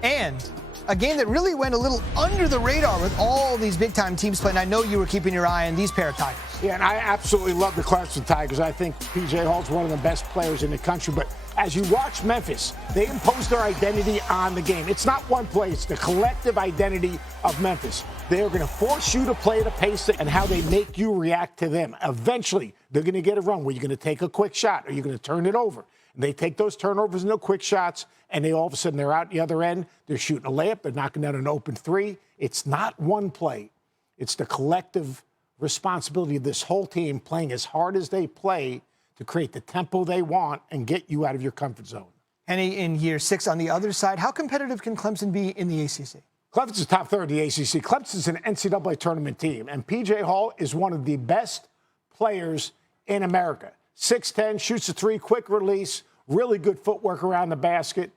And a game that really went a little under the radar with all these big-time teams playing. I know you were keeping your eye on these pair of Tigers. Yeah, and I absolutely love the Clemson Tigers. I think P.J. Hall's one of the best players in the country. But as you watch Memphis, they impose their identity on the game. It's not one play. It's the collective identity of Memphis. They're going to force you to play at a pace and how they make you react to them. Eventually, they're going to get a run where you're going to take a quick shot or you're going to turn it over. And they take those turnovers and the quick shots, and they all of a sudden they're out the other end. They're shooting a layup. They're knocking down an open 3. It's not one play. It's the collective responsibility of this whole team playing as hard as they play to create the tempo they want and get you out of your comfort zone. Henny, in year 6 on the other side, how competitive can Clemson be in the ACC? Clemson's top third in the ACC. Clemson's an NCAA tournament team, and P.J. Hall is one of the best players in America. 6'10", shoots a 3, quick release, really good footwork around the basket.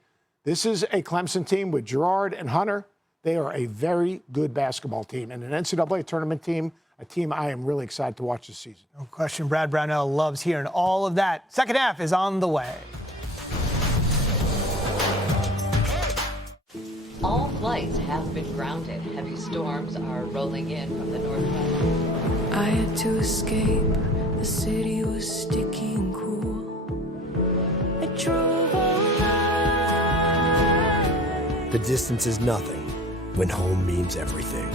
This is a Clemson team with Gerard and Hunter. They are a very good basketball team and an NCAA tournament team, a team I am really excited to watch this season. No question. Brad Brownell loves hearing all of that. Second half is on the way. All flights have been grounded. Heavy storms are rolling in from the northwest. I had to escape. The city was sticky and cool. I drove all night. The distance is nothing when home means everything.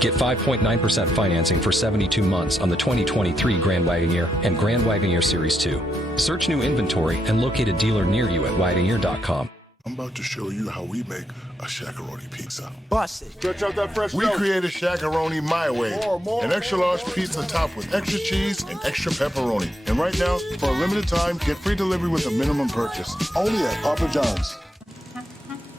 Get 5.9% financing for 72 months on the 2023 Grand Wagoneer and Grand Wagoneer Series 2. Search new inventory and locate a dealer near you at Wagoneer.com. I'm about to show you how we make a Shaq-a-Roni pizza. Busted. Stretch out that fresh We created Shaq-a-Roni my way. An extra large pizza topped with extra cheese and extra pepperoni. And right now, for a limited time, get free delivery with a minimum purchase. Only at Papa John's.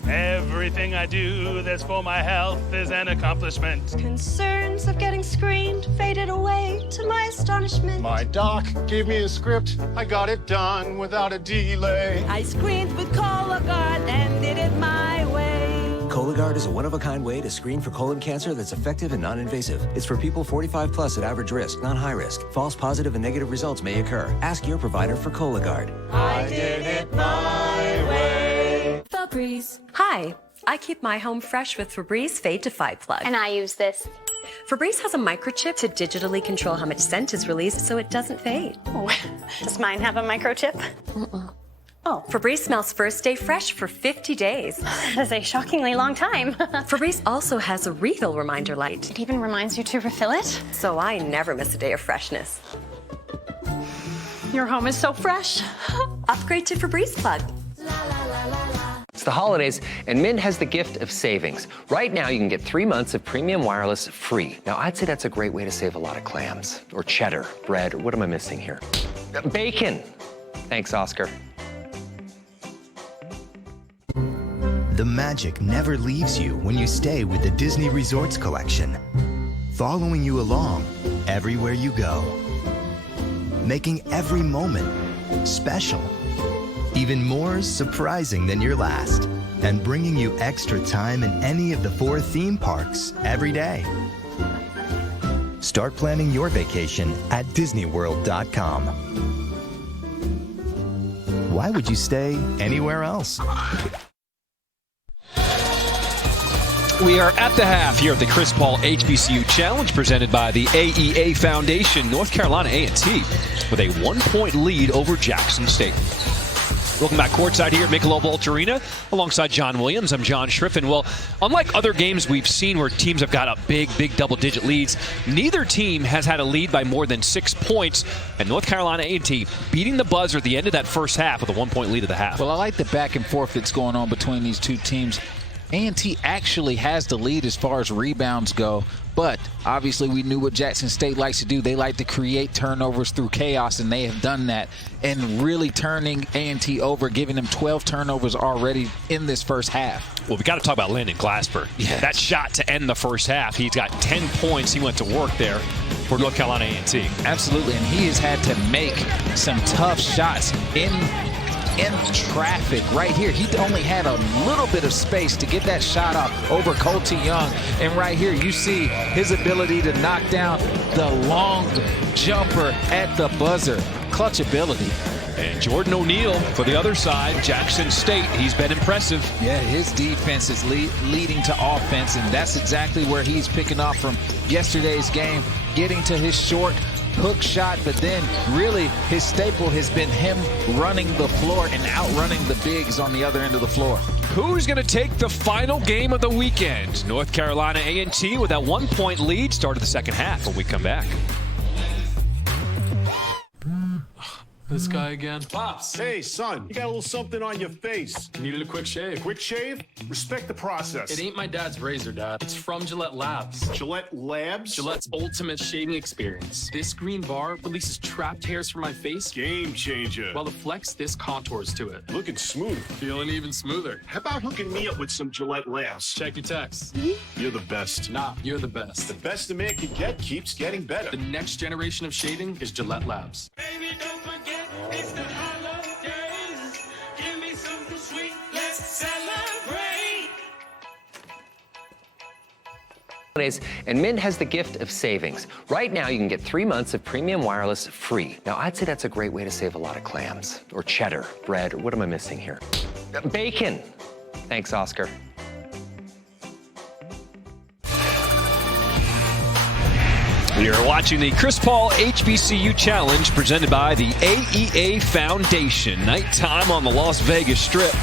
Everything I do that's for my health is an accomplishment. Concerns of getting screened faded away to my astonishment. My doc gave me a script. I got it done without a delay. I screened with Cologuard and did it my way. Cologuard is a one-of-a-kind way to screen for colon cancer that's effective and non-invasive. It's for people 45 plus at average risk, not high risk. False positive and negative results may occur. Ask your provider for Cologuard. I did it my way. Febreze. Hi, I keep my home fresh with Febreze Fade to 5 Plug. And I use this. Febreze has a microchip to digitally control how much scent is released so it doesn't fade. Oh, does mine have a microchip? Oh, Febreze smells first day fresh for 50 days. That is a shockingly long time. Febreze also has a refill reminder light. It even reminds you to refill it. So I never miss a day of freshness. Your home is so fresh. Upgrade to Febreze Plug. It's the holidays, and Mint has the gift of savings. Right now, you can get 3 months of premium wireless free. Now, I'd say that's a great way to save a lot of clams, or cheddar, bread, what am I missing here? Bacon. Thanks, Oscar. The magic never leaves you when you stay with the Disney Resorts Collection, following you along everywhere you go, making every moment special, even more surprising than your last, and bringing you extra time in any of the 4 theme parks every day. Start planning your vacation at DisneyWorld.com. Why would you stay anywhere else? We are at the half here at the Chris Paul HBCU Challenge presented by the AEA Foundation. North Carolina A&T with a 1-point lead over Jackson State. Welcome back courtside here at Michelob Ultra Arena alongside John Williams. I'm John Schriffen. Well, unlike other games we've seen where teams have got up big double-digit leads, neither team has had a lead by more than 6 points. And North Carolina A&T beating the buzzer at the end of that first half with a 1-point lead at the half. Well, I like the back and forth that's going on between these two teams. A&T actually has the lead as far as rebounds go, but obviously we knew what Jackson State likes to do. They like to create turnovers through chaos, and they have done that and really turning A&T over, giving them 12 turnovers already in this first half. Well, we got to talk about Landon Glasper. Yes. That shot to end the first half. He's got 10 points. He went to work there for North Carolina A&T. Absolutely, and he has had to make some tough shots in traffic right here. He only had a little bit of space to get that shot off over Colty Young. And right here, you see his ability to knock down the long jumper at the buzzer. Clutch ability. And Jordan O'Neal for the other side, Jackson State. He's been impressive. Yeah, his defense is leading to offense, and that's exactly where he's picking off from yesterday's game, getting to his short hook shot, but then really his staple has been him running the floor and outrunning the bigs on the other end of the floor. Who's going to take the final game of the weekend? North Carolina A&T with that 1-point lead started the second half when we come back. This guy again. Pops, hey, son, you got a little something on your face. Needed a quick shave. Quick shave? Respect the process. It ain't my dad's razor, Dad. It's from Gillette Labs. Gillette Labs? Gillette's ultimate shaving experience. This green bar releases trapped hairs from my face. Game changer. While the Flex Disc contours to it. Looking smooth. Feeling even smoother. How about hooking me up with some Gillette Labs? Check your text. You're the best. Nah, you're the best. The best a man can get keeps getting better. The next generation of shaving is Gillette Labs. Baby, don't forget, it's the holidays. Give me something sweet, let's celebrate. And Mint has the gift of savings. Right now, you can get 3 months of premium wireless free. Now, I'd say that's a great way to save a lot of clams, or cheddar, bread, what am I missing here? Bacon. Thanks, Oscar. We are watching the Chris Paul HBCU Challenge presented by the AEA Foundation. Nighttime on the Las Vegas Strip.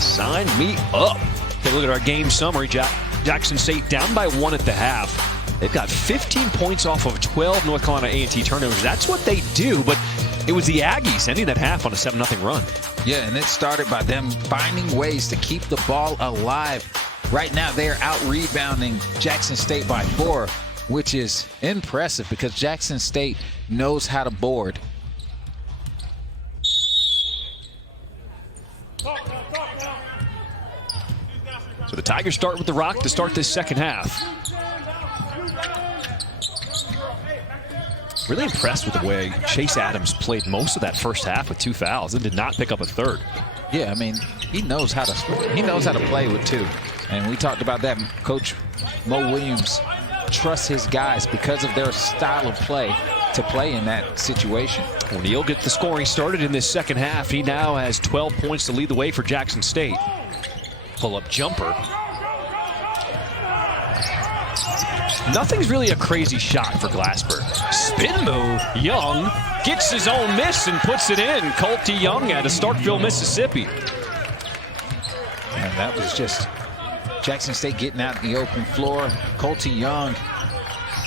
Sign me up. Take a look at our game summary. Jackson State down by 1 at the half. They've got 15 points off of 12 North Carolina A&T turnovers. That's what they do, but it was the Aggies ending that half on a 7-0 run. Yeah, and it started by them finding ways to keep the ball alive. Right now, they are out-rebounding Jackson State by 4, which is impressive because Jackson State knows how to board. So the Tigers start with the rock to start this second half. Really impressed with the way Chase Adams played most of that first half with 2 fouls and did not pick up a third. Yeah, I mean, he knows how to play with 2. And we talked about that. Coach Mo Williams trusts his guys because of their style of play to play in that situation. O'Neal gets the scoring started in this second half. He now has 12 points to lead the way for Jackson State. Pull-up jumper. Nothing's really a crazy shot for Glasper. spin move. Young gets his own miss and puts it in. Colty Young out of Starkville, Mississippi. And that was just Jackson State getting out in the open floor. Colty Young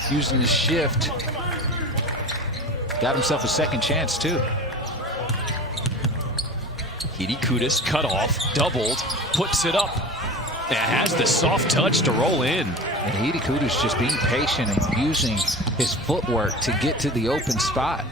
using the shift. Got himself a second chance, too. Hidi Kudus cut off, doubled, puts it up. And has the soft touch to roll in. And Hidi Kudus just being patient and using his footwork to get to the open spot.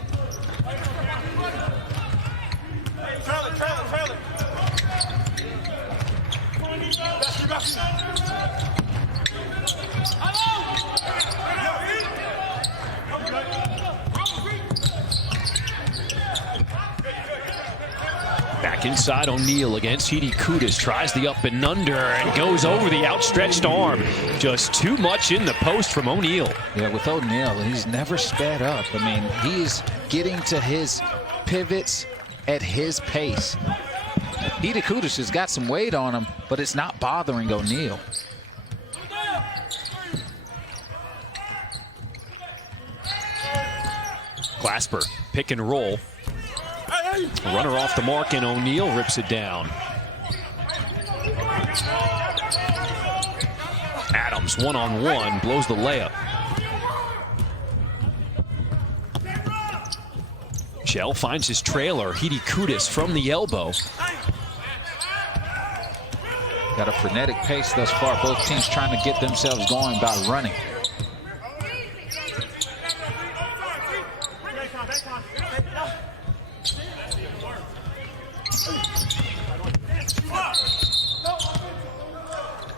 Back inside, O'Neal against Hidi Kudus, tries the up and under and goes over the outstretched arm. Just too much in the post from O'Neal. Yeah, with O'Neal, he's never sped up. I mean, he's getting to his pivots at his pace. Hidi Kudus has got some weight on him, but it's not bothering O'Neal. Glasper, pick and roll. Runner off the mark, and O'Neal rips it down. Adams, one-on-one, blows the layup. Shell finds his trailer, Hidi Kudus from the elbow. Got a frenetic pace thus far. Both teams trying to get themselves going by running.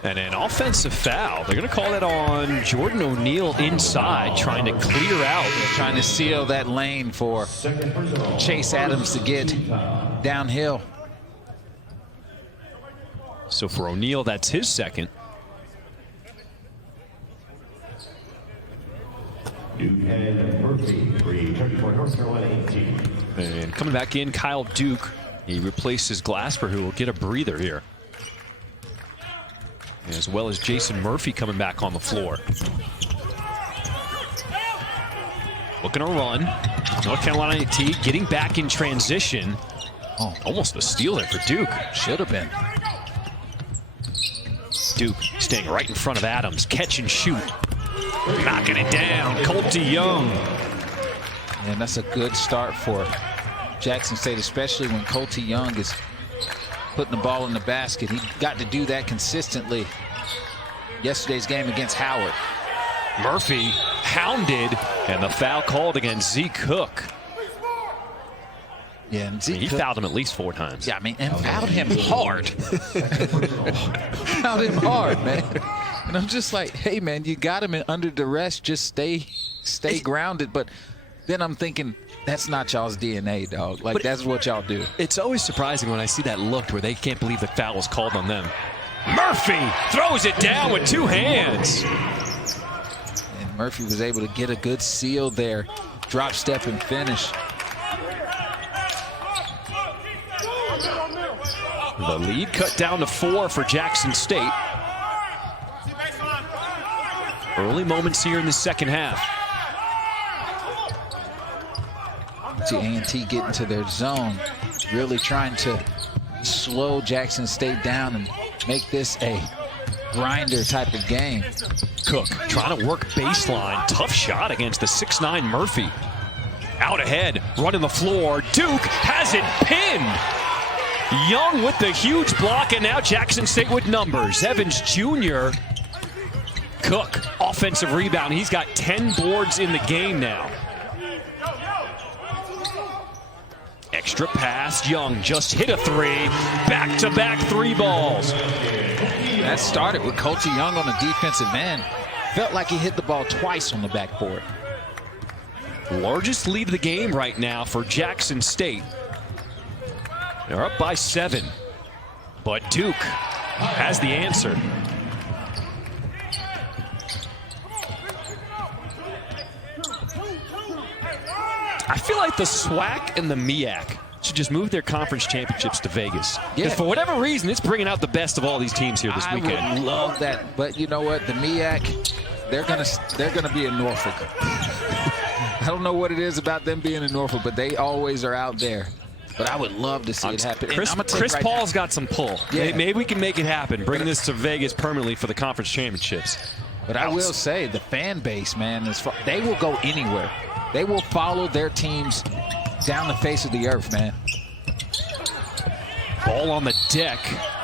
And an offensive foul. They're going to call it on Jordan O'Neal inside, trying to clear out. They're trying to seal that lane for Chase Adams to get downhill. So for O'Neal, that's his second. And coming back in, Kyle Duke. He replaces Glasper, who will get a breather here. As well as Jason Murphy coming back on the floor. Looking to run. North Carolina A&T getting back in transition. Oh, almost a steal there for Duke. Should have been. Duke staying right in front of Adams. Catch and shoot. Knocking it down. Colty Young. And that's a good start for Jackson State, especially when Colty Young is putting the ball in the basket. He got to do that consistently yesterday's game against Howard. Murphy hounded, and the foul called against Zeke Cook. Yeah, and Zeke he fouled him at least 4 times. Yeah, I mean, and fouled him hard. Fouled him hard, man. And I'm just like, hey, man, you got him under duress. Just stay grounded. But then I'm thinking, that's not y'all's DNA, dog. Like, that's what y'all do. It's always surprising when I see that look where they can't believe the foul was called on them. Murphy throws it down with 2 hands. And Murphy was able to get a good seal there. Drop, step, and finish. The lead cut down to 4 for Jackson State. Early moments here in the second half. See A&T get into their zone, really trying to slow Jackson State down and make this a grinder type of game. Cook trying to work baseline. Tough shot against the 6'9 Murphy. Out ahead, running the floor. Duke has it pinned. Young with the huge block, and now Jackson State with numbers. Evans Jr. Cook, offensive rebound. He's got 10 boards in the game now. Extra pass, Young just hit a 3. Back-to-back 3 balls. That started with Colty Young on the defensive end. Felt like he hit the ball twice on the backboard. Largest lead of the game right now for Jackson State. They're up by 7. But Duke has the answer. I feel like the SWAC and the MEAC should just move their conference championships to Vegas. Yeah. For whatever reason, it's bringing out the best of all these teams here this weekend. I would love that, but you know what? The MEAC, they're gonna be in Norfolk. I don't know what it is about them being in Norfolk, but they always are out there. But I would love to see it happen. Chris Paul's got some pull. Yeah. Maybe we can make it happen. Bring this to Vegas permanently for the conference championships. But I will say the fan base, man, they will go anywhere. They will follow their teams down the face of the earth, man. Ball on the deck,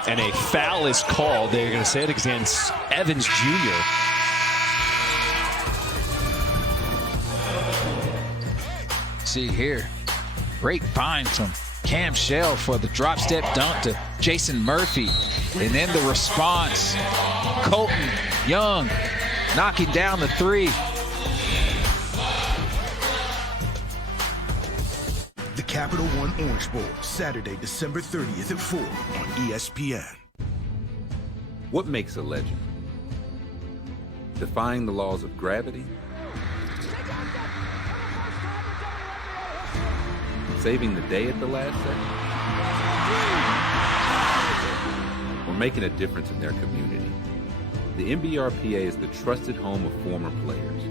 and a foul is called. They're going to say it against Evans Jr. See here, great find from Cam Shell for the drop step dunk to Jason Murphy. And then the response, Colton Young knocking down the three. The Capital One Orange Bowl, Saturday, December 30th at 4 on ESPN. What makes a legend? Defying the laws of gravity? Saving the day at the last second? Or making a difference in their community? The NBRPA is the trusted home of former players,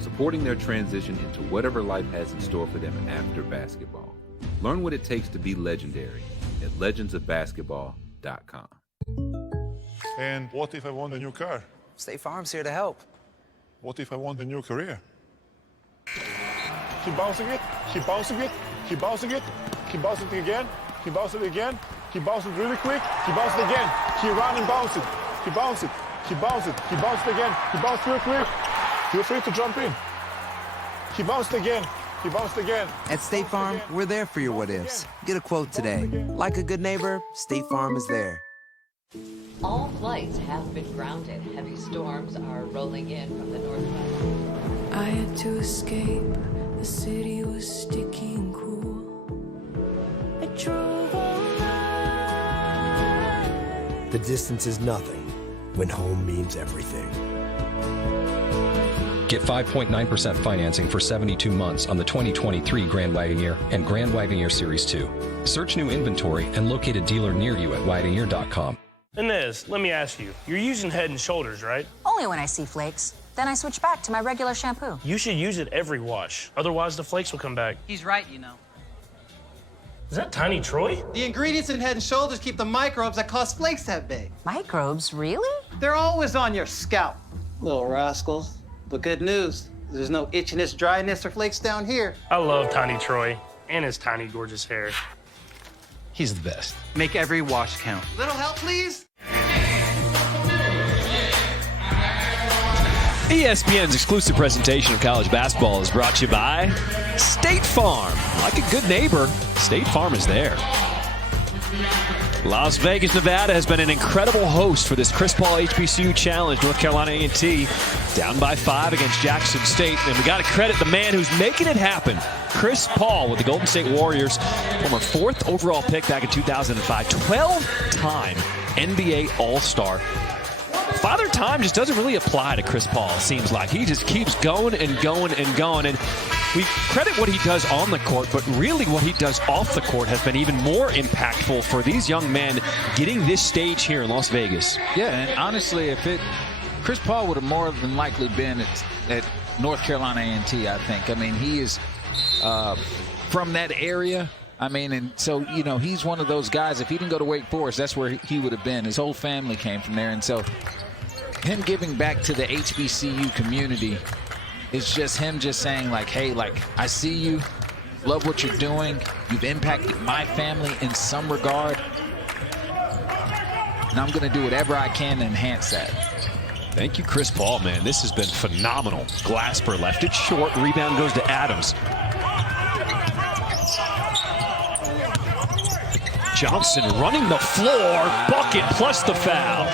supporting their transition into whatever life has in store for them after basketball. Learn what it takes to be legendary at legendsofbasketball.com. And what if I want a new car? State Farm's here to help. What if I want a new career? Keep bouncing it, keep bouncing it, keep bouncing it, keep bouncing it again, keep bouncing it again, keep bouncing it really quick, keep bouncing it again, keep run and bounce it, keep bounce it, keep bounce it, keep bounce it again, keep bounce it real quick. Feel free to jump in. Keep bounce it again. Keep bounced again. At State Farm, we're there for your what-ifs. Get a quote today. Like a good neighbor, State Farm is there. All flights have been grounded. Heavy storms are rolling in from the northwest. I had to escape. The city was sticky and cool. I drove all night. The distance is nothing when home means everything. Get 5.9% financing for 72 months on the 2023 Grand Wagoneer and Grand Wagoneer Series 2. Search new inventory and locate a dealer near you at Wagoneer.com. Inez, let me ask you. You're using Head & Shoulders, right? Only when I see flakes. Then I switch back to my regular shampoo. You should use it every wash. Otherwise, the flakes will come back. He's right, you know. Is that Tiny Troy? The ingredients in Head & Shoulders keep the microbes that cause flakes that big. Microbes, really? They're always on your scalp, little rascals. But good news, there's no itchiness, dryness, or flakes down here. I love Tiny Troy and his tiny, gorgeous hair. He's the best. Make every wash count. Little help, please? ESPN's exclusive presentation of college basketball is brought to you by State Farm. Like a good neighbor, State Farm is there. Las Vegas, Nevada has been an incredible host for this Chris Paul HBCU Challenge. North Carolina A&T down by 5 against Jackson State. And we got to credit the man who's making it happen. Chris Paul with the Golden State Warriors, former 4th overall pick back in 2005. 12-time NBA All-Star. Father Time just doesn't really apply to Chris Paul, it seems like. He just keeps going and going and going. And we credit what he does on the court, but really what he does off the court has been even more impactful for these young men getting this stage here in Las Vegas. Yeah, and honestly, Chris Paul would have more than likely been at North Carolina A&T, I think. I mean, he is from that area. I mean, and so, you know, he's one of those guys, if he didn't go to Wake Forest, that's where he would have been. His whole family came from there. And so him giving back to the HBCU community is just him just saying, like, hey, like, I see you, love what you're doing. You've impacted my family in some regard. And I'm going to do whatever I can to enhance that. Thank you, Chris Paul, man. This has been phenomenal. Glasper left it short. Rebound goes to Adams. Johnson running the floor. Bucket plus the foul.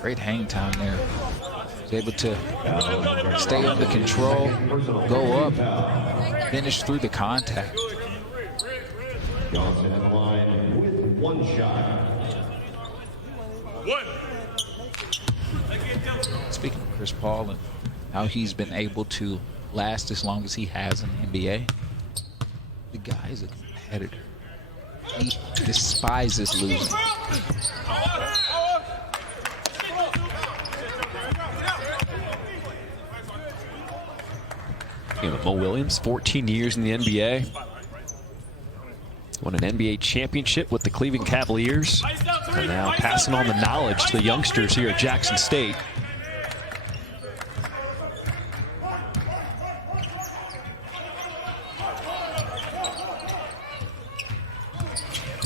Great hang time there. Was able to stay under control, go up, finish through the contact. Johnson at the line with one shot. Speaking of Chris Paul and how he's been able to last as long as he has in the NBA, the guy is a competitor. He despises losing. You know, Mo Williams, 14 years in the NBA. Won an NBA championship with the Cleveland Cavaliers. And now passing on the knowledge to the youngsters here at Jackson State.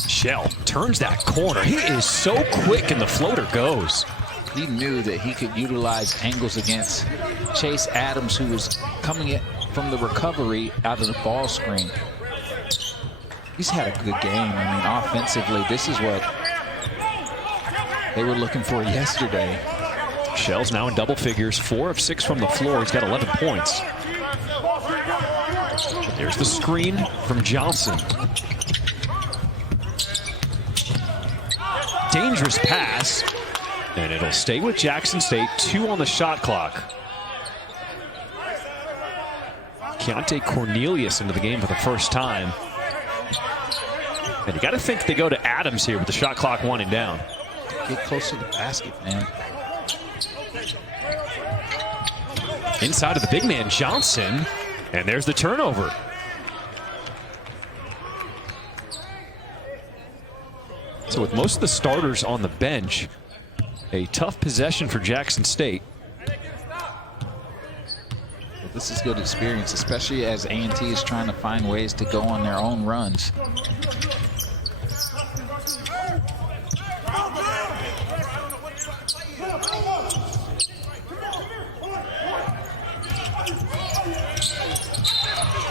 Shell turns that corner. He is so quick, and the floater goes. He knew that he could utilize angles against Chase Adams, who was coming in from the recovery out of the ball screen. He's had a good game. I mean, offensively, this is what they were looking for yesterday. Shell's now in double figures, 4 of 6 from the floor. He's got 11 points. There's the screen from Johnson. Dangerous pass, and it'll stay with Jackson State. 2 on the shot clock. Keontae Cornelius into the game for the first time. And you got to think they go to Adams here with the shot clock winding down. Get close to the basket, man. Inside of the big man, Johnson, and there's the turnover. So with most of the starters on the bench, a tough possession for Jackson State. Well, this is good experience, especially as A&T is trying to find ways to go on their own runs.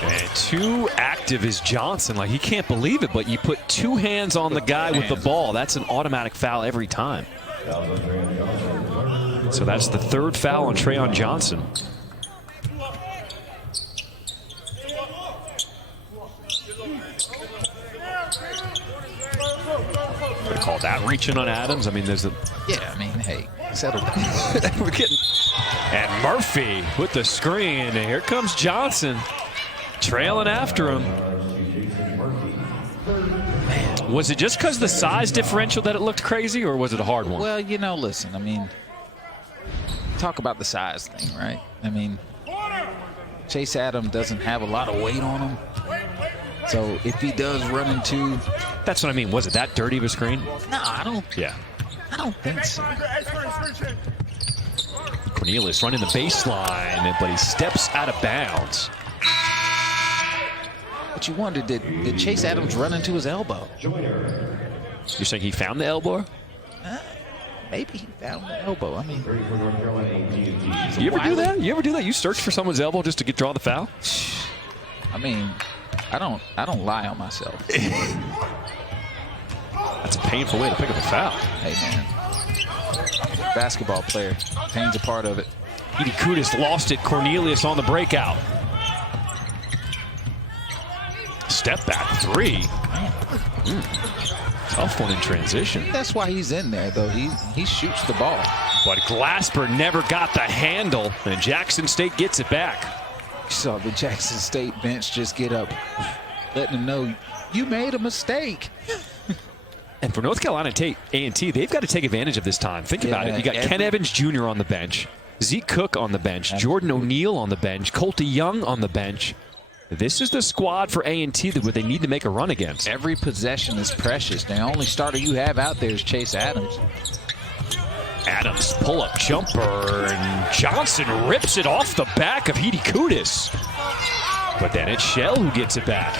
And too active is Johnson. Like, he can't believe it, but you put 2 hands on the guy with the ball. That's an automatic foul every time. So that's the 3rd foul on Trayon Johnson. They call that reaching on Adams. I mean, there's a... Yeah, I mean, hey, settle down. We're getting... And Murphy with the screen. And here comes Johnson. Trailing after him. Man. Was it just because of the size differential that it looked crazy, or was it a hard one? Well, you know, listen, I mean, talk about the size thing, right? I mean, Chase Adams doesn't have a lot of weight on him. So if he does run into... That's what I mean. Was it that dirty of a screen? No, I don't. Yeah. I don't think so. Cornelius running the baseline, but he steps out of bounds. But you wonder, did Chase Adams run into his elbow? You're saying he found the elbow? Maybe he found the elbow. I mean, you ever do that? You ever do that? You search for someone's elbow just to draw the foul? I mean, I don't lie on myself. That's a painful way to pick up a foul. Hey, man. Basketball player. Pain's a part of it. Edie Kudis lost it. Cornelius on the breakout. Step back 3. Tough one in transition. That's why he's in there, though. He shoots the ball. But Glasper never got the handle, and Jackson State gets it back. You saw the Jackson State bench just get up, letting them know, you made a mistake. And for North Carolina A&T, they've got to take advantage of this time. Think about it. You got Ken Evans Jr. on the bench, Zeke Cook on the bench, Jordan O'Neal on the bench, Colty Young on the bench. This is the squad for A&T that they need to make a run against. Every possession is precious. The only starter you have out there is Chase Adams. Adams pull-up jumper, and Johnson rips it off the back of Edie Kudis. But then it's Shell who gets it back.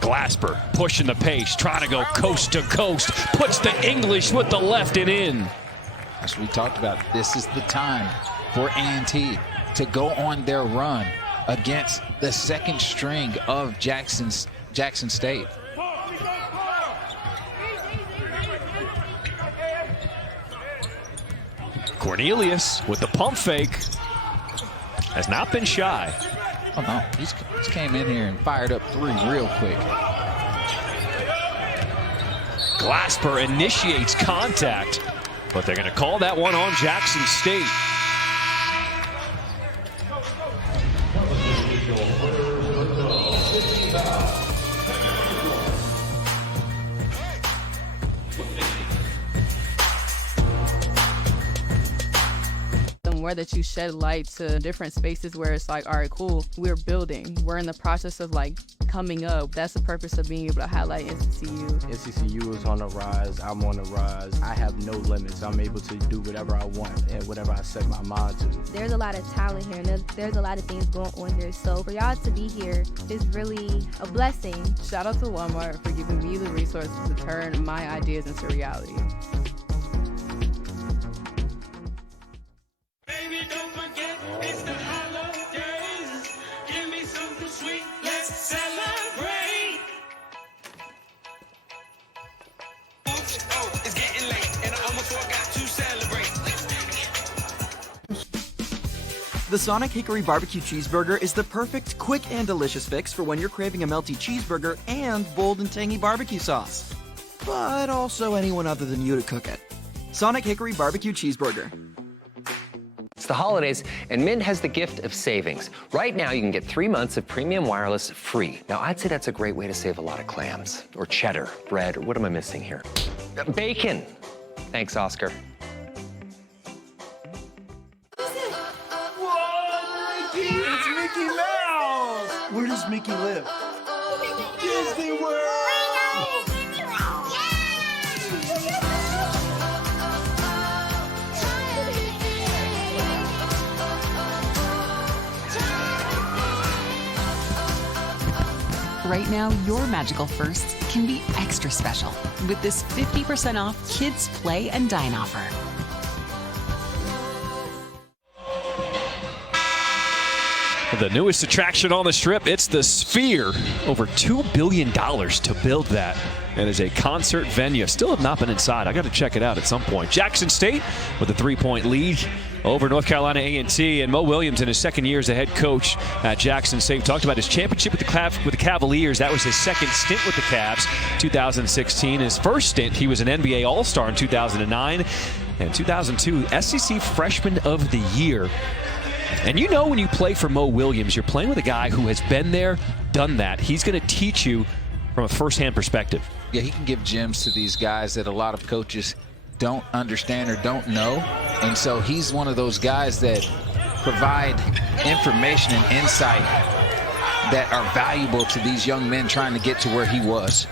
Glasper pushing the pace, trying to go coast to coast, puts the English with the left and in. That's what we talked about. This is the time for A&T to go on their run against the second string of Jackson State. Cornelius with the pump fake has not been shy. Oh no, he's came in here and fired up 3 real quick. Glasper initiates contact, but they're going to call that one on Jackson State. more that you shed light to different spaces where it's like, all right, cool, we're building. We're in the process of like coming up. That's the purpose of being able to highlight NCCU. NCCU is on the rise. I'm on the rise. I have no limits. I'm able to do whatever I want and whatever I set my mind to. There's a lot of talent here, and there's a lot of things going on here. So for y'all to be here is really a blessing. Shout out to Walmart for giving me the resources to turn my ideas into reality. Baby, don't forget, it's the holidays. Give me something sweet, let's celebrate. Oh, it's getting late, and I almost forgot to celebrate. The Sonic Hickory Barbecue Cheeseburger is the perfect, quick, and delicious fix for when you're craving a melty cheeseburger and bold and tangy barbecue sauce. But also anyone other than you to cook it. Sonic Hickory Barbecue Cheeseburger. It's the holidays, and Mint has the gift of savings. Right now, you can get 3 months of premium wireless free. Now, I'd say that's a great way to save a lot of clams, or cheddar, bread, or what am I missing here? Bacon. Thanks, Oscar. It's Mickey Mouse! Where does Mickey live? Disney World! Right now, your magical firsts can be extra special with this 50% off Kids Play and Dine offer. The newest attraction on the Strip, it's the Sphere. Over $2 billion to build that. And is a concert venue. Still have not been inside. I got to check it out at some point. Jackson State with a 3-point lead over North Carolina A&T. And Mo Williams in his second year as a head coach at Jackson State. Talked about his championship with the Cavaliers. That was his second stint with the Cavs, 2016. His first stint, he was an NBA All-Star in 2009. And 2002, SEC Freshman of the Year. And you know when you play for Mo Williams, you're playing with a guy who has been there, done that. He's going to teach you from a first-hand perspective. Yeah, he can give gems to these guys that a lot of coaches don't understand or don't know. And so he's one of those guys that provide information and insight that are valuable to these young men trying to get to where he was.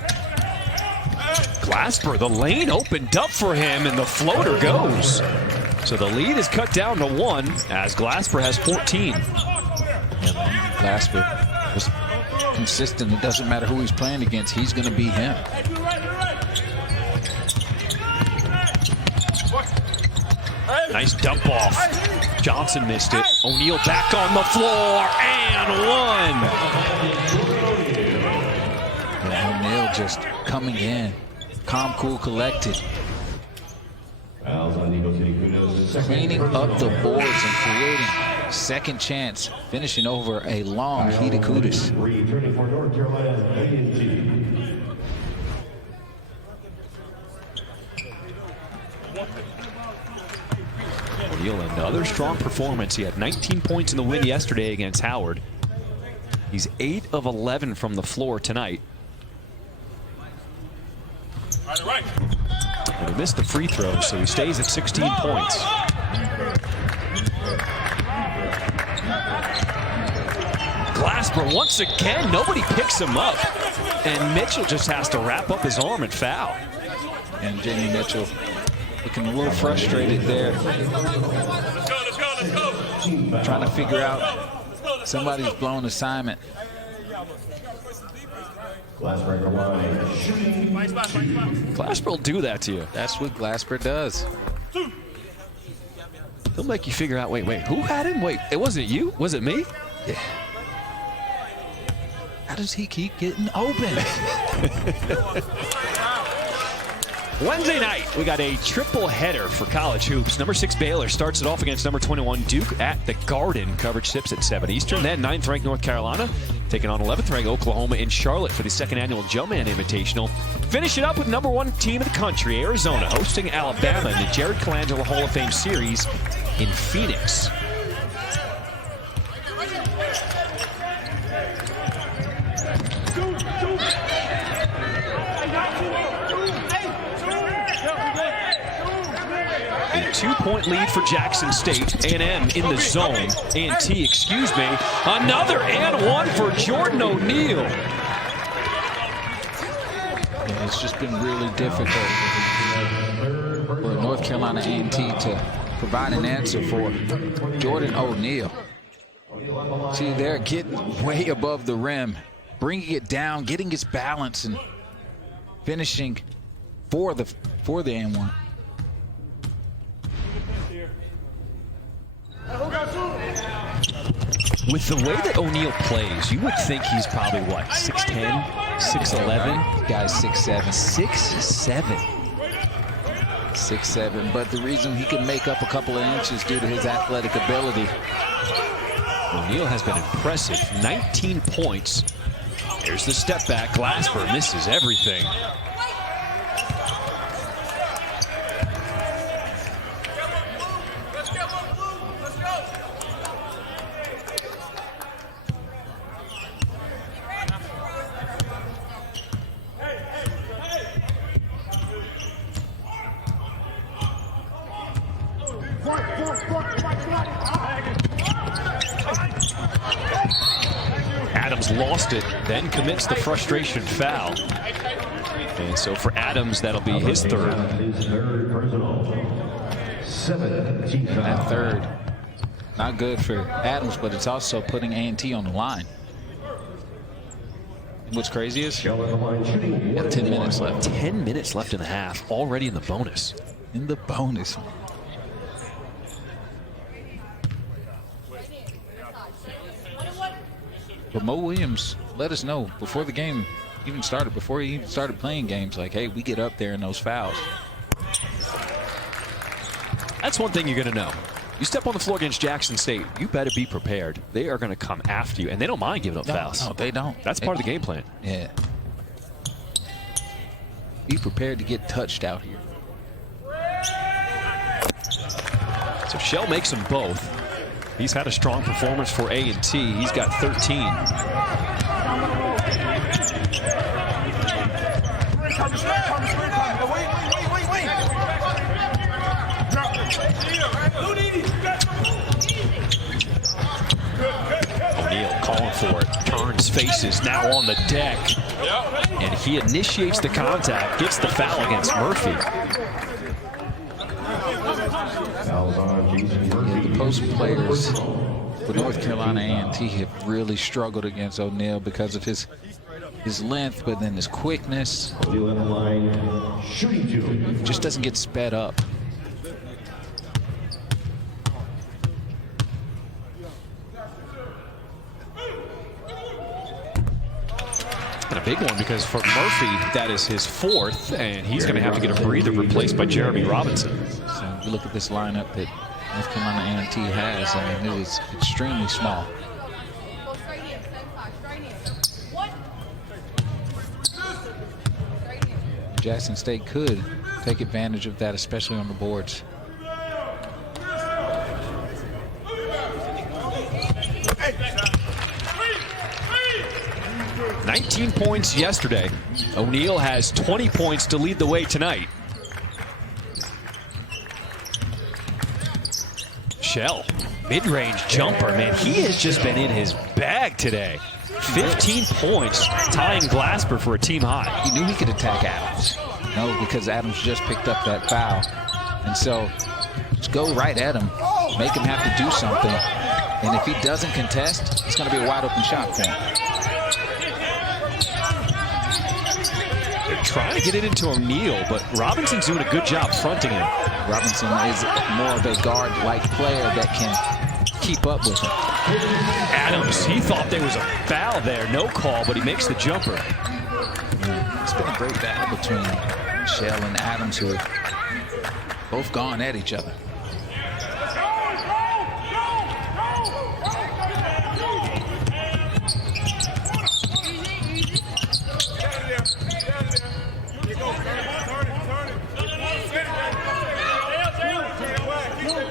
Glasper, the lane opened up for him, and the floater goes. So the lead is cut down to 1 as Glasper has 14. Glasper was consistent. It doesn't matter who he's playing against. He's going to beat him. Nice dump off. Johnson missed it. O'Neal back on the floor and 1. And O'Neal just coming in. Calm, cool, collected. Cleaning up the boards and creating second chance, finishing over a long heated Kudus. O'Neal, another strong performance. He had 19 points in the win yesterday against Howard. He's 8 of 11 from the floor tonight. And he missed the free throw, so he stays at 16 points. Glasper once again, nobody picks him up. And Mitchell just has to wrap up his arm and foul. And Jamie Mitchell looking a little frustrated there. Trying to figure out somebody's blown assignment. Glasper will do that to you. That's what Glasper does. He'll make you figure out, wait, who had him? Wait, it wasn't you? Was it me? Yeah. How does he keep getting open? Wednesday night, we got a triple header for college hoops. Number 6 Baylor starts it off against number 21 Duke at the Garden. Coverage tips at 7 Eastern. Then 9th ranked North Carolina taking on 11th ranked Oklahoma in Charlotte for the second annual Jumpman Invitational. Finish it up with number 1 team in the country, Arizona, hosting Alabama in the Jared Colangelo Hall of Fame Series in Phoenix. 2-point lead for Jackson State. A&M in the zone. A&T, excuse me. Another and one for Jordan O'Neal. Yeah, it's just been really difficult for North Carolina A&T to provide an answer for Jordan O'Neal. See, they're getting way above the rim, bringing it down, getting his balance, and finishing for the and one. With the way that O'Neal plays, you would think he's probably, what, 6'10", 6'11"? Guy's 6'7". 6'7". 6'7", but the reason he can make up a couple of inches due to his athletic ability. O'Neal has been impressive. 19 points. Here's the step back. Glasper misses everything. Adams lost it, then commits the frustration foul. And so for Adams, that'll be his third. That third, not good for Adams, but it's also putting A&T on the line. What's crazy is got 10 minutes left. 10 minutes left in the half, already in the bonus. In the bonus. But Mo Williams let us know before the game even started, before he even started playing games, like, hey, we get up there in those fouls. That's one thing you're going to know. You step on the floor against Jackson State, you better be prepared. They are going to come after you, and they don't mind giving up fouls. No, they don't. That's part of the game plan. Yeah. Be prepared to get touched out here. So Shell makes them both. He's had a strong performance for A&T. He's got 13. O'Neal calling for it. Turns, faces, now on the deck. And he initiates the contact, gets the foul against Murphy. The post players for North Carolina A&T have really struggled against O'Neal because of his length, but then his quickness. Just doesn't get sped up. And a big one because for Murphy, that is his fourth, and he's going to have to get a breather replaced by Jeremy Robinson. So you look at this lineup that North Carolina A&T has, I mean, it is extremely small. Jackson State could take advantage of that, especially on the boards. $19 points yesterday. O'Neal has 20 points to lead the way tonight. Shell, mid-range jumper, man, he has just been in his bag today. 15 points, tying Glasper for a team high. He knew he could attack Adams. No, because Adams just picked up that foul. And so, just go right at him, make him have to do something. And if he doesn't contest, it's going to be a wide open shot for him. They're trying to get it into O'Neal, but Robinson's doing a good job fronting him. Robinson is more of a guard-like player that can keep up with him. Adams, he thought there was a foul there. No call, but he makes the jumper. Yeah, it's been a great battle between Shell and Adams, who have both gone at each other.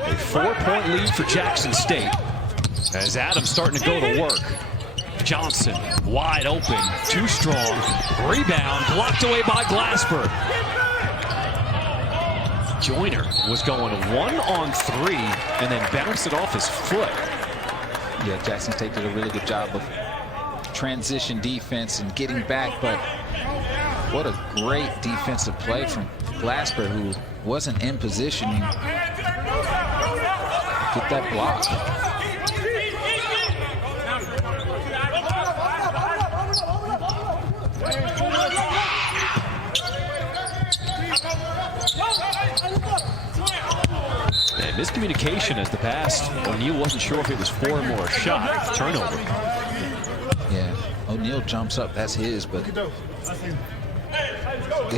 A 4-point lead for Jackson State as Adams starting to go to work. Johnson wide open, too strong. Rebound blocked away by Glasper. Joyner was going 1-on-3 and then bounced it off his foot. Yeah, Jackson State did a really good job of transition defense and getting back, but what a great defensive play from Glasper, who wasn't in position. Get that block. And miscommunication as the pass. O'Neal wasn't sure if it was form or a shot. Turnover. Yeah, O'Neal jumps up. That's his, but it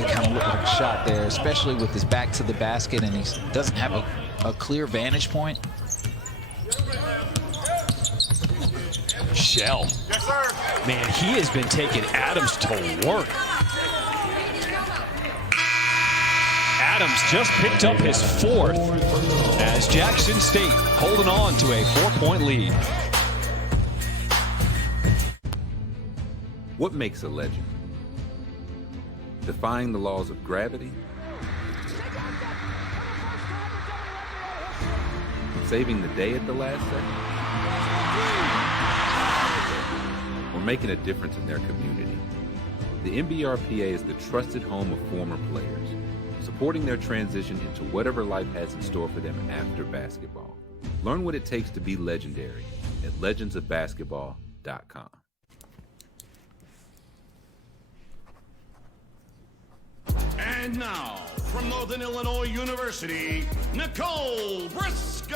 kind of looked like a shot there, especially with his back to the basket, and he doesn't have a clear vantage point. Shell. Yes, sir. Man, he has been taking Adams to work. Adams just picked up his 4th as Jackson State holding on to a 4-point lead. What makes a legend? Defying the laws of gravity? Saving the day at the last second? Or making a difference in their community? The NBRPA is the trusted home of former players, supporting their transition into whatever life has in store for them after basketball. Learn what it takes to be legendary at legendsofbasketball.com. And now, from Northern Illinois University, Nicole Briscoe.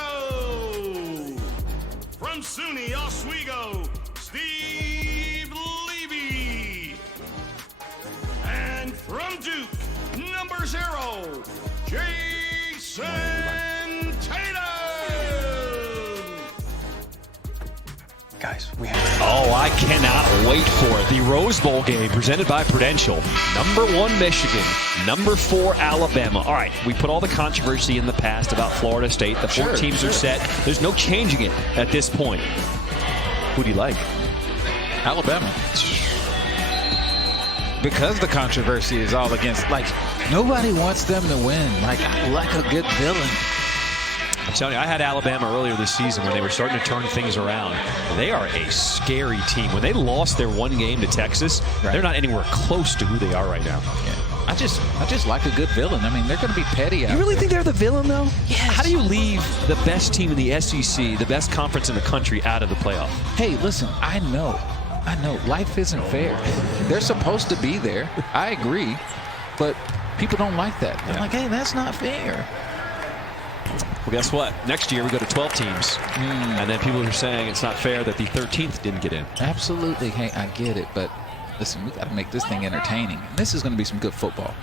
From SUNY Oswego, Steve Levy. And from Duke, number 0, Jason Tatum. Guys, we have... Oh, I cannot wait for it. The Rose Bowl game presented by Prudential. Number 1, Michigan. Number 4, Alabama. All right, we put all the controversy in the past about Florida State. The 4 teams are set. There's no changing it at this point. Who do you like? Alabama. Because the controversy is all against, like, nobody wants them to win. Like a good villain. I'm telling you, I had Alabama earlier this season when they were starting to turn things around. They are a scary team. When they lost their 1 game to Texas, they're not anywhere close to who they are right now. Yeah. I just like a good villain. I mean, they're going to be petty out You really there. think they're the villain, though? Yes. How do you leave the best team in the SEC, the best conference in the country, out of the playoff? Hey, listen, I know. Life isn't fair. They're supposed to be there. I agree. But people don't like that. They're like, hey, that's not fair. Well, guess what? Next year we go to 12 teams. And then people are saying it's not fair that the 13th didn't get in. Absolutely. Hey, I get it. But listen, we got to make this thing entertaining. This is going to be some good football.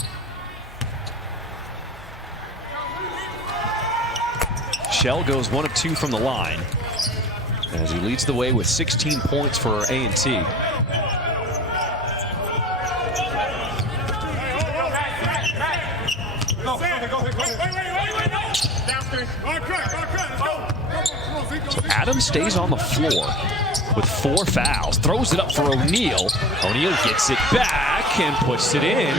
Shell goes 1 of 2 from the line as he leads the way with 16 points for A&T. So Adams stays on the floor with 4 fouls, throws it up for O'Neal. O'Neal gets it back and puts it in.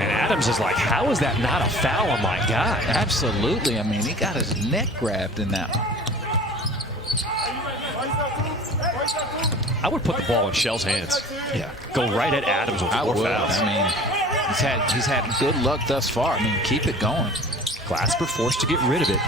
And Adams is like, how is that not a foul on my guy? Absolutely. I mean, he got his neck grabbed in that one. I would put the ball in Shell's hands. Yeah. Go right at Adams with 4 fouls. I mean, he's had good luck thus far. I mean, keep it going. Glasper forced to get rid of it.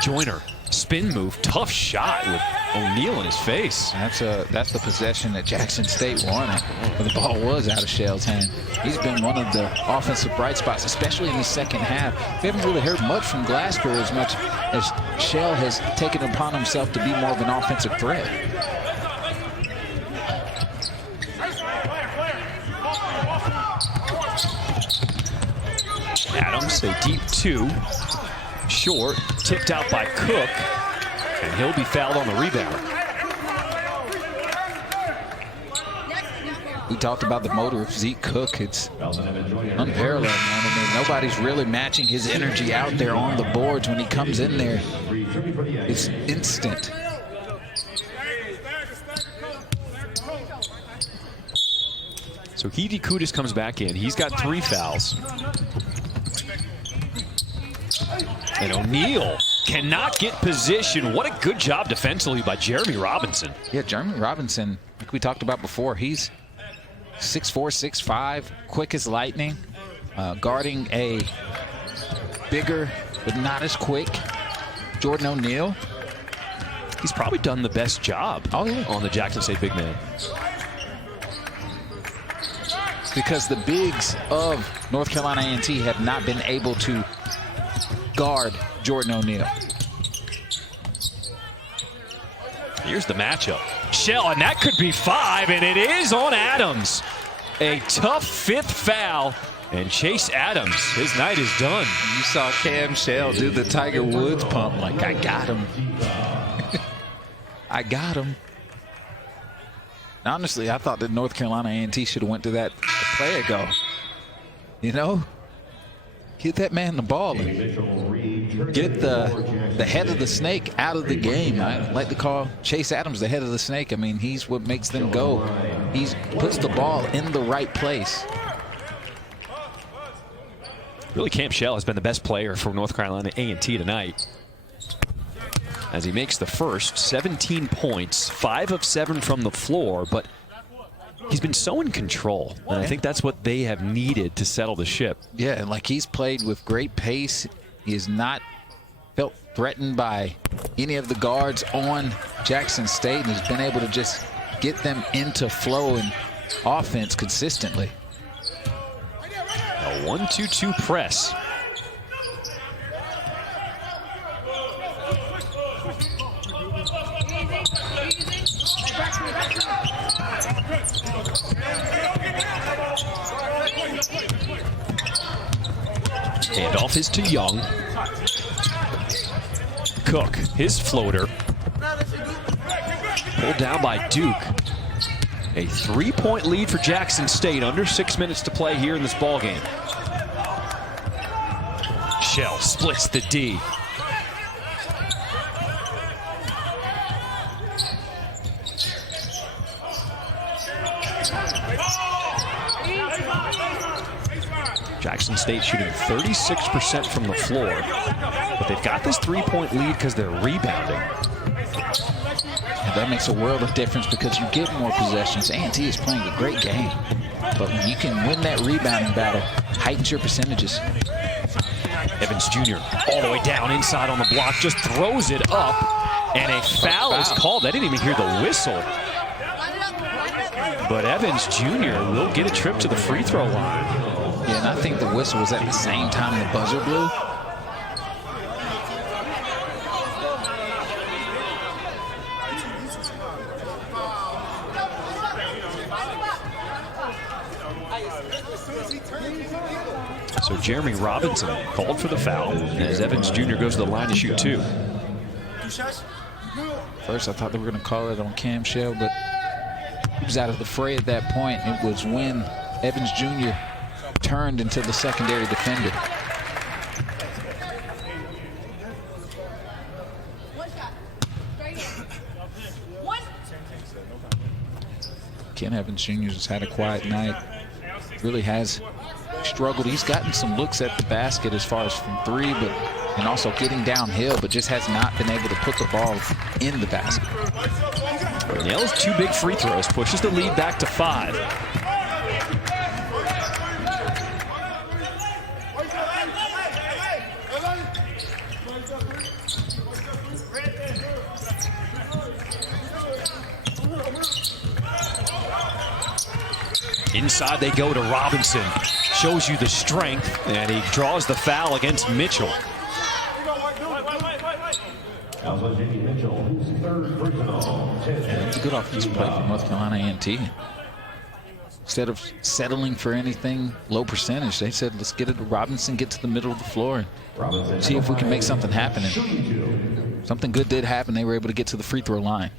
Joyner, spin move, tough shot with O'Neal in his face. That's the possession that Jackson State wanted. But the ball was out of Shell's hand. He's been one of the offensive bright spots, especially in the second half. We haven't really heard much from Glasper as much as Shell has taken it upon himself to be more of an offensive threat. Adams, a deep 2. Short, tipped out by Cook, and he'll be fouled on the rebound. We talked about the motor of Zeke Cook. It's unparalleled, man. I mean, nobody's really matching his energy out there on the boards when he comes in there. It's instant. So Hidi Kudus comes back in. He's got 3 fouls. And O'Neal cannot get position. What a good job defensively by Jeremy Robinson. Yeah, Jeremy Robinson, like we talked about before, he's 6'4", 6'5", quick as lightning, guarding a bigger but not as quick Jordan O'Neal. He's probably done the best job on the Jackson State big man. Because the bigs of North Carolina A&T have not been able to guard Jordan O'Neal. Here's the matchup. Shell, and that could be 5, and it is on Adams. A tough 5th foul, and Chase Adams, his night is done. You saw Cam Shell do the Tiger Woods pump like, I got him. I got him. Honestly, I thought that North Carolina A&T should have went to that a play ago. You know? Get that man the ball and get the head of the snake out of the game. I like to call Chase Adams the head of the snake. I mean, he's what makes them go. He puts the ball in the right place. Really, Cam Shell has been the best player for North Carolina A&T tonight, as he makes the first 17 points, 5 of 7 from the floor, but he's been so in control, and I think that's what they have needed to settle the ship. Yeah, and like he's played with great pace. He has not felt threatened by any of the guards on Jackson State, and he's been able to just get them into flow and offense consistently. A 1-2-2 press. Handoff is to Young. Cook, his floater. Pulled down by Duke. A 3-point lead for Jackson State. Under 6 minutes to play here in this ball game. Shell splits the D. Jackson State shooting 36% from the floor, but they've got this 3-point lead because they're rebounding. And that makes a world of difference because you get more possessions. A&T is playing a great game, but when you can win that rebounding battle, heightens your percentages. Evans Jr. all the way down inside on the block, just throws it up, and a foul is called. I didn't even hear the whistle. But Evans Jr. will get a trip to the free throw line. Yeah, and I think the whistle was at the same time the buzzer blew. So Jeremy Robinson called for the foul as Evans Jr. goes to the line to shoot 2. First, I thought they were going to call it on Cam Shell, but he was out of the fray at that point. It was when Evans Jr. turned into the secondary defender. Ken Evans Jr. has had a quiet night. Really has struggled. He's gotten some looks at the basket as far as from 3, but and also getting downhill, but just has not been able to put the ball in the basket. Nails 2 big free throws, pushes the lead back to 5. Inside they go to Robinson. Shows you the strength, and he draws the foul against Mitchell. It's a good offensive play from North Carolina A&T. Instead of settling for anything low percentage, they said, let's get it to Robinson, get to the middle of the floor, and see if we can make something happen. And something good did happen. They were able to get to the free throw line.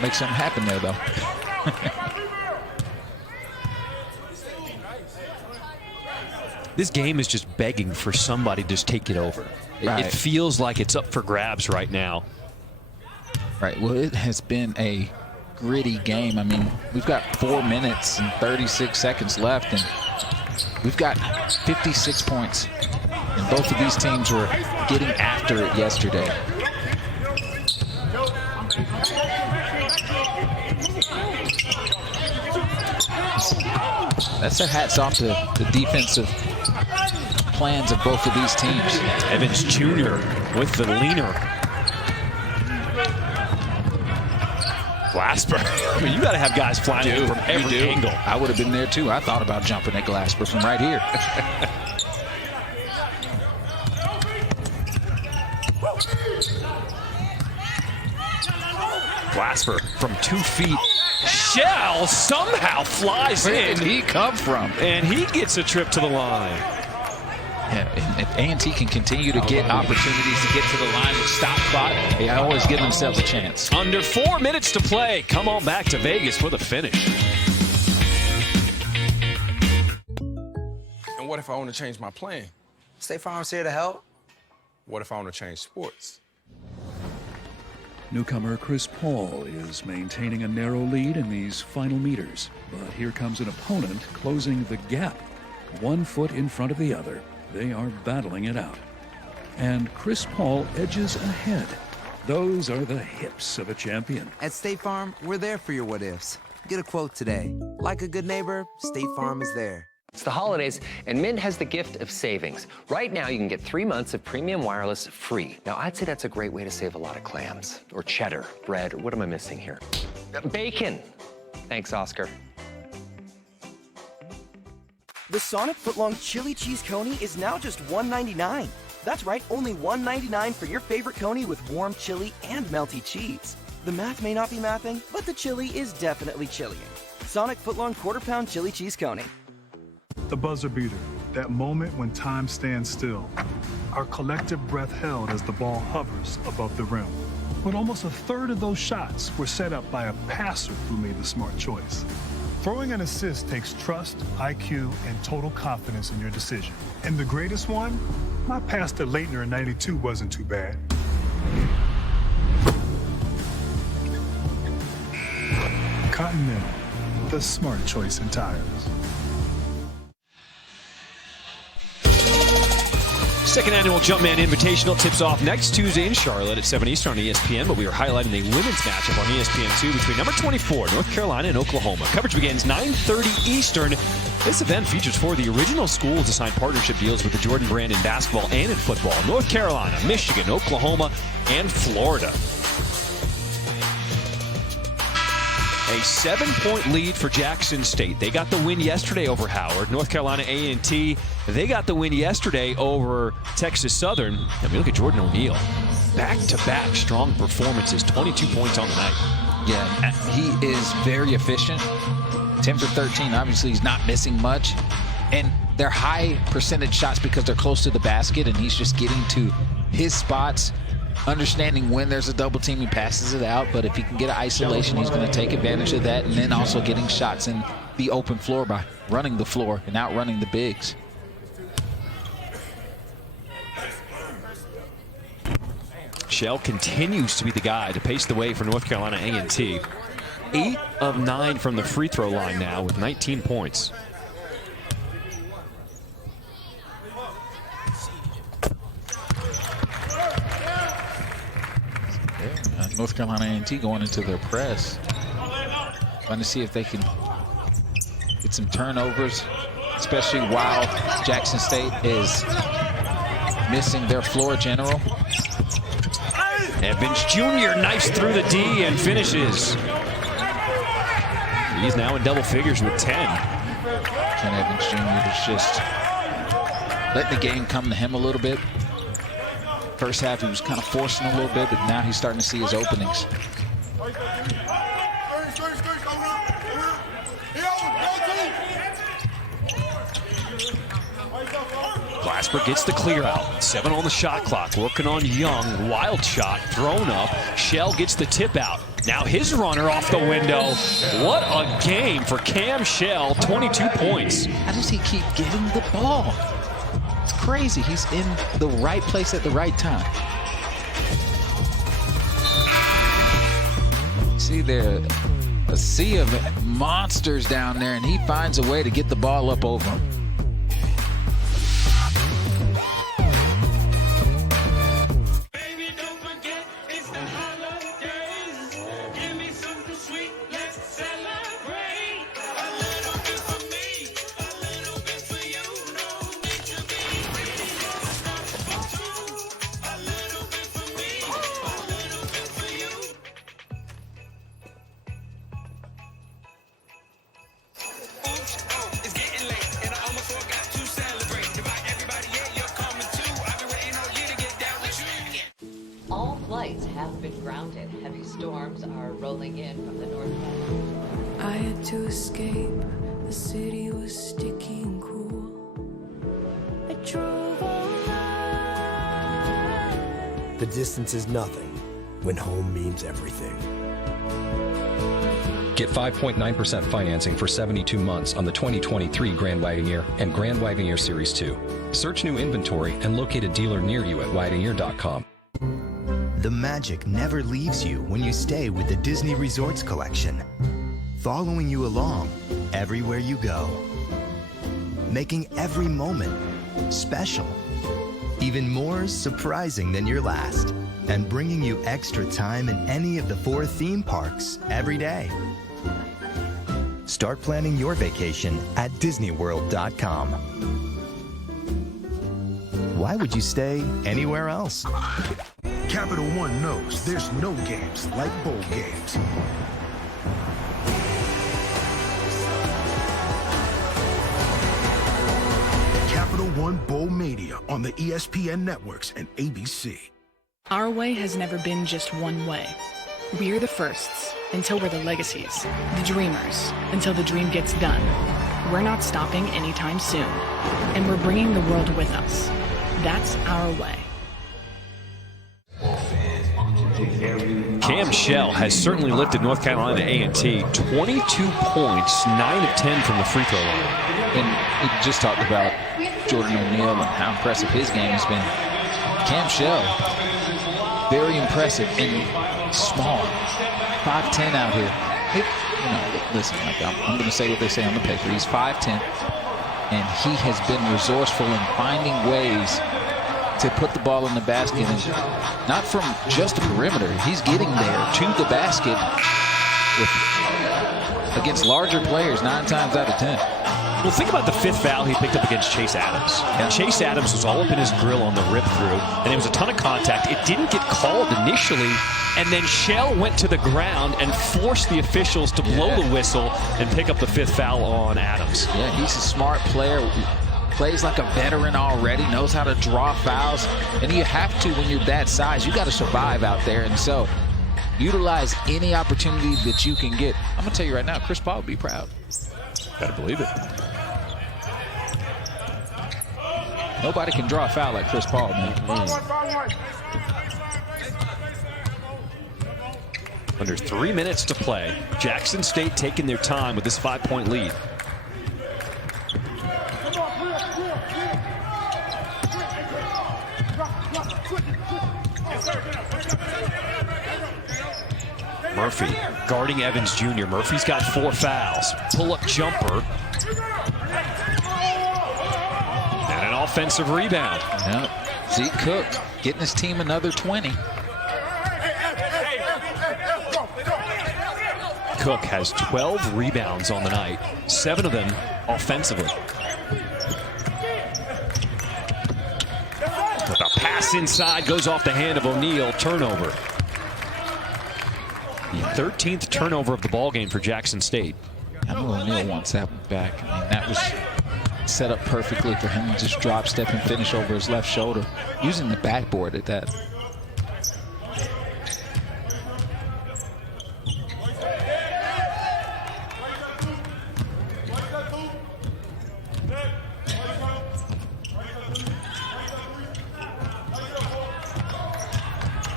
Make something happen there, though. This game is just begging for somebody to just take it over. Right. It feels like it's up for grabs right now. Right. Well, it has been a gritty game. I mean, we've got 4 minutes and 36 seconds left, and we've got 56 points. And both of these teams were getting after it yesterday. That's their hats off to the defensive plans of both of these teams. Evans Jr. with the leaner. Glasper. I mean, you got to have guys flying in from every angle. I would have been there too. I thought about jumping at Glasper from right here. Glasper from 2 feet. Shell somehow flies in. Where did he come from? And he gets a trip to the line. Yeah, if A&T can continue to get opportunities to get to the line with stop clock, they always give themselves a chance. Under 4 minutes to play. Come on back to Vegas for the finish. And what if I want to change my plan? State Farm's here to help. What if I want to change sports? Newcomer Chris Paul is maintaining a narrow lead in these final meters. But here comes an opponent closing the gap. 1 foot in front of the other. They are battling it out. And Chris Paul edges ahead. Those are the hips of a champion. At State Farm, we're there for your what-ifs. Get a quote today. Like a good neighbor, State Farm is there. It's the holidays, and Mint has the gift of savings. Right now, you can get 3 months of premium wireless free. Now, I'd say that's a great way to save a lot of clams, or cheddar, bread, or what am I missing here? Bacon. Thanks, Oscar. The Sonic Footlong Chili Cheese Coney is now just $1.99. That's right, only $1.99 for your favorite coney with warm chili and melty cheese. The math may not be mathing, but the chili is definitely chillying. Sonic Footlong Quarter-Pound Chili Cheese Coney. The buzzer beater, that moment when time stands still. Our collective breath held as the ball hovers above the rim. But almost a third of those shots were set up by a passer who made the smart choice. Throwing an assist takes trust, IQ, and total confidence in your decision. And the greatest one? My pass to Leitner in '92 wasn't too bad. Continental, the smart choice in tires. Second annual Jumpman Invitational tips off next Tuesday in Charlotte at 7 Eastern on ESPN, but we are highlighting the women's matchup on ESPN2 between number 24, North Carolina, and Oklahoma. Coverage begins 9:30 Eastern. This event features 4 of the original schools to sign partnership deals with the Jordan brand in basketball and in football: North Carolina, Michigan, Oklahoma, and Florida. A 7-point lead for Jackson State. They got the win yesterday over Howard. North Carolina A&T, they got the win yesterday over Texas Southern. And we look at Jordan O'Neal. Back-to-back strong performances, 22 points on the night. Yeah, he is very efficient. 10 for 13, obviously he's not missing much. And they're high percentage shots because they're close to the basket, and he's just getting to his spots, understanding when there's a double team, he passes it out. But if he can get an isolation, he's going to take advantage of that. And then also getting shots in the open floor by running the floor and outrunning the bigs. Shell continues to be the guy to pace the way for North Carolina A&T. 8 of 9 from the free throw line now with 19 points. North Carolina A&T going into their press, trying to see if they can get some turnovers, especially while Jackson State is missing their floor general. Evans Jr. knifes through the D and finishes. He's now in double figures with 10. Ken Evans Jr. is just letting the game come to him a little bit. First half, he was kind of forcing a little bit, but now he's starting to see his openings. Glasper gets the clear out. 7 on the shot clock. Working on Young. Wild shot thrown up. Shell gets the tip out. Now his runner off the window. What a game for Cam Shell. 22 points. How does he keep getting the ball? It's crazy. He's in the right place at the right time. See there, a sea of monsters down there, and he finds a way to get the ball up over him. All flights have been grounded. Heavy storms are rolling in from the northwest. I had to escape. The city was sticky and cool. I drove all night. The distance is nothing when home means everything. Get 5.9% financing for 72 months on the 2023 Grand Wagoneer and Grand Wagoneer Series 2. Search new inventory and locate a dealer near you at Wagoneer.com. The magic never leaves you when you stay with the Disney Resorts Collection, following you along everywhere you go, making every moment special, even more surprising than your last, and bringing you extra time in any of the 4 theme parks every day. Start planning your vacation at DisneyWorld.com. Why would you stay anywhere else? Capital One knows there's no games like bowl games. Capital One Bowl Mania on the ESPN networks and ABC. Our way has never been just one way. We're the firsts until we're the legacies, the dreamers until the dream gets done. We're not stopping anytime soon, and we're bringing the world with us. That's our way. Cam Shell has certainly lifted North Carolina A&T. 22 points, 9 of 10 from the free throw line. And we just talked about Jordan O'Neal and how impressive his game has been. Cam Shell, very impressive and small. 5'10" out here. Listen, I'm going to say what they say on the paper. He's 5'10", and he has been resourceful in finding ways to put the ball in the basket, and not from just the perimeter. He's getting there to the basket against larger players 9 times out of 10. Well, think about the 5th foul he picked up against Chase Adams. And Chase Adams was all up in his grill on the rip-through, and there was a ton of contact. It didn't get called initially, and then Shell went to the ground and forced the officials to blow the whistle and pick up the 5th foul on Adams. Yeah, he's a smart player. Plays like a veteran already, knows how to draw fouls, and you have to when you're that size. You got to survive out there, and so utilize any opportunity that you can get. I'm going to tell you right now, Chris Paul would be proud. Gotta believe it. Nobody can draw a foul like Chris Paul, man. Under 3 minutes to play. Jackson State taking their time with this 5-point lead. Murphy guarding Evans Jr. Murphy's got 4 fouls. Pull-up jumper. And an offensive rebound. Yep. Zeke Cook getting his team another 20. Cook has 12 rebounds on the night, 7 of them offensively. The pass inside goes off the hand of O'Neal. Turnover. The 13th turnover of the ballgame for Jackson State. I know O'Neal wants that one back. I mean, that was set up perfectly for him to just drop, step, and finish over his left shoulder, using the backboard at that.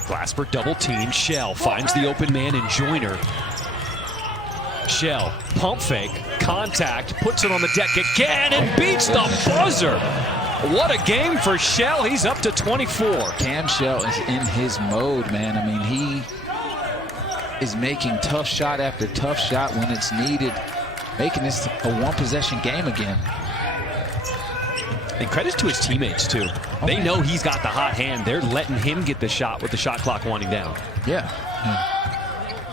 Glasper double team. Shell finds the open man in Joyner. Shell, pump fake, contact, puts it on the deck again and beats the buzzer. What a game for Shell. He's up to 24. Cam Shell is in his mode, man. I mean, he is making tough shot after tough shot when it's needed, making this a one-possession game again. And credit to his teammates, too. They know he's got the hot hand. They're letting him get the shot with the shot clock winding down. Yeah.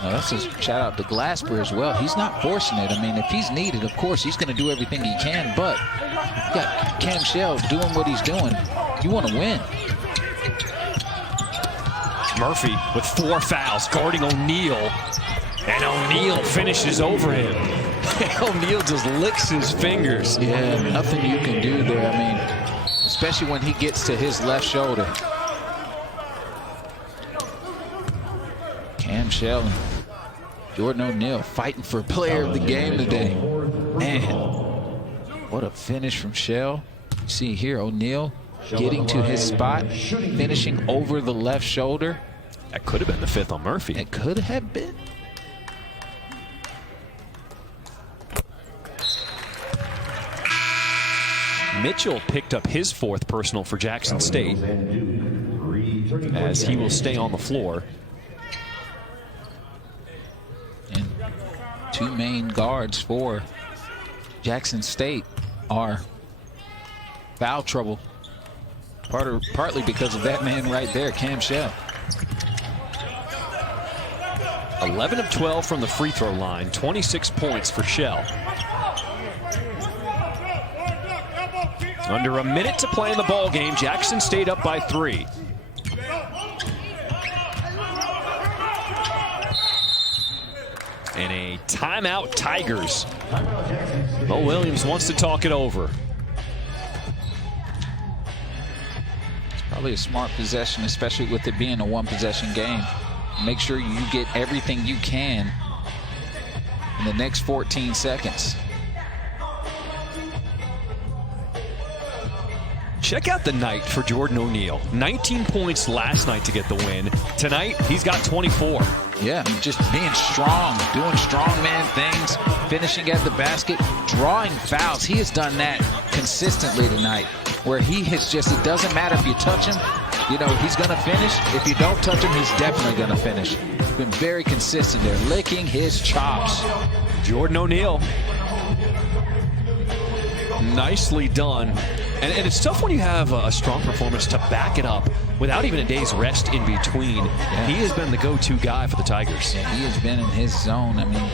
Now that's a shout out to Glasper as well. He's not forcing it. I mean, if he's needed, of course, he's going to do everything he can. But you got Cam Shell doing what he's doing. You want to win. Murphy with 4 fouls guarding O'Neal. And O'Neal finishes over him. O'Neal just licks his fingers. Yeah, nothing you can do there. I mean, especially when he gets to his left shoulder. Cam Shell and Jordan O'Neal fighting for player of the game today. Man, what a finish from Shell. See here, O'Neal getting to his spot, finishing over the left shoulder. That could have been the 5th on Murphy. It could have been. Mitchell picked up his 4th personal for Jackson State as he will stay on the floor. And 2 main guards for Jackson State are foul trouble. Partly because of that man right there, Cam Shell. 11 of 12 from the free throw line, 26 points for Shell. Under a minute to play in the ball game, Jackson State up by 3. And a timeout, Tigers. Mo Williams wants to talk it over. It's probably a smart possession, especially with it being a one-possession game. Make sure you get everything you can in the next 14 seconds. Check out the night for Jordan O'Neal. 19 points last night to get the win. Tonight, he's got 24. Yeah, just being strong, doing strongman things, finishing at the basket, drawing fouls. He has done that consistently tonight, where he has just, it doesn't matter if you touch him, you know, he's going to finish. If you don't touch him, he's definitely going to finish. Been very consistent there, licking his chops. Jordan O'Neal. Nicely done. And it's tough when you have a strong performance to back it up without even a day's rest in between. Yeah. He has been the go-to guy for the Tigers. Yeah, he has been in his zone. I mean,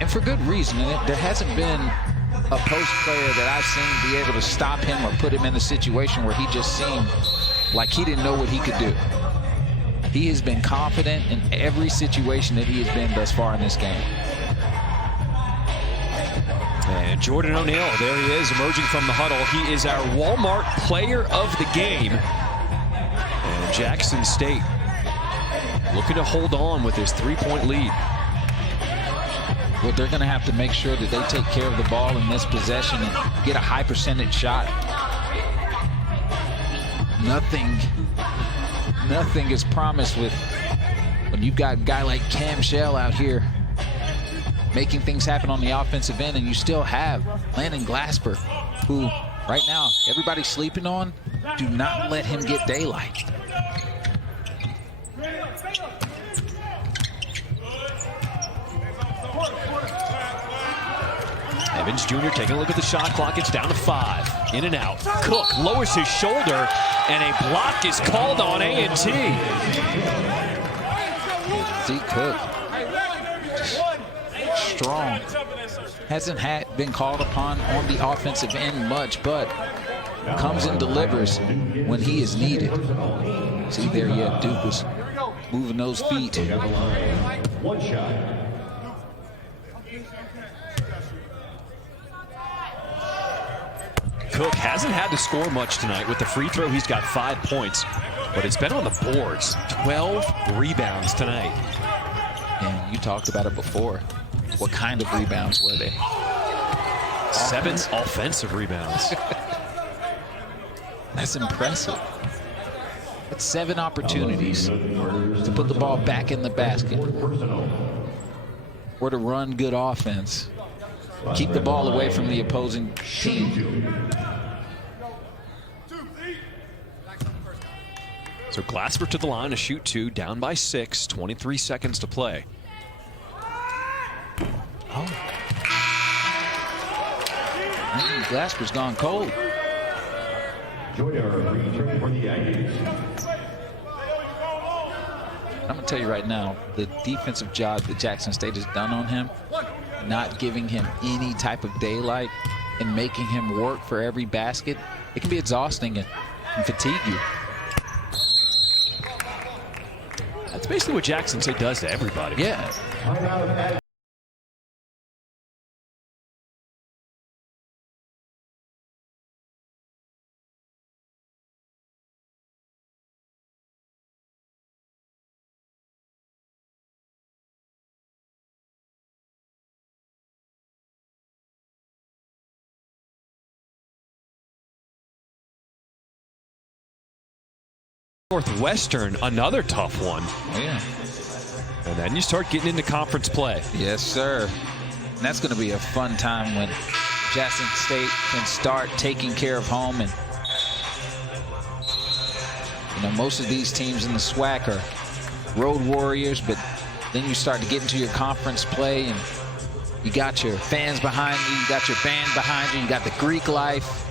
and for good reason. And there hasn't been a post player that I've seen be able to stop him or put him in a situation where he just seemed like he didn't know what he could do. He has been confident in every situation that he has been thus far in this game. And Jordan O'Neal, there he is, emerging from the huddle. He is our Walmart player of the game. And Jackson State looking to hold on with his 3-point lead. Well, they're going to have to make sure that they take care of the ball in this possession and get a high percentage shot. Nothing is promised with when you've got a guy like Cam Shell out here making things happen on the offensive end, and you still have Landon Glasper, who right now everybody's sleeping on. Do not let him get daylight. Evans Jr. taking a look at the shot clock. It's down to 5. In and out. Cook lowers his shoulder, and a block is called on A&T. See Cook. Strong. Hasn't been called upon on the offensive end much, but comes and delivers when he is needed. See there, yeah, Duke was moving those feet. One shot. Cook hasn't had to score much tonight. With the free throw, he's got 5 points, but it's been on the boards. 12 rebounds tonight. And you talked about it before. What kind of rebounds were they? 7 offensive rebounds. That's impressive. That's 7 opportunities to put the ball back in the basket or to run good offense. Keep the ball away from the opposing team. So Glasper to the line to shoot 2, down by 6, 23 seconds to play. Oh. Glasper's gone cold. Joyner returning for the Aggies. I'm going to tell you right now, the defensive job that Jackson State has done on him, not giving him any type of daylight and making him work for every basket, it can be exhausting and fatigue you. That's basically what Jackson State does to everybody. Yeah. Northwestern, another tough one. Oh, yeah. And then you start getting into conference play. Yes, sir. And that's going to be a fun time when Jackson State can start taking care of home. And, you know, most of these teams in the SWAC are road warriors, but then you start to get into your conference play and you got your fans behind you, you got your band behind you, you got the Greek life.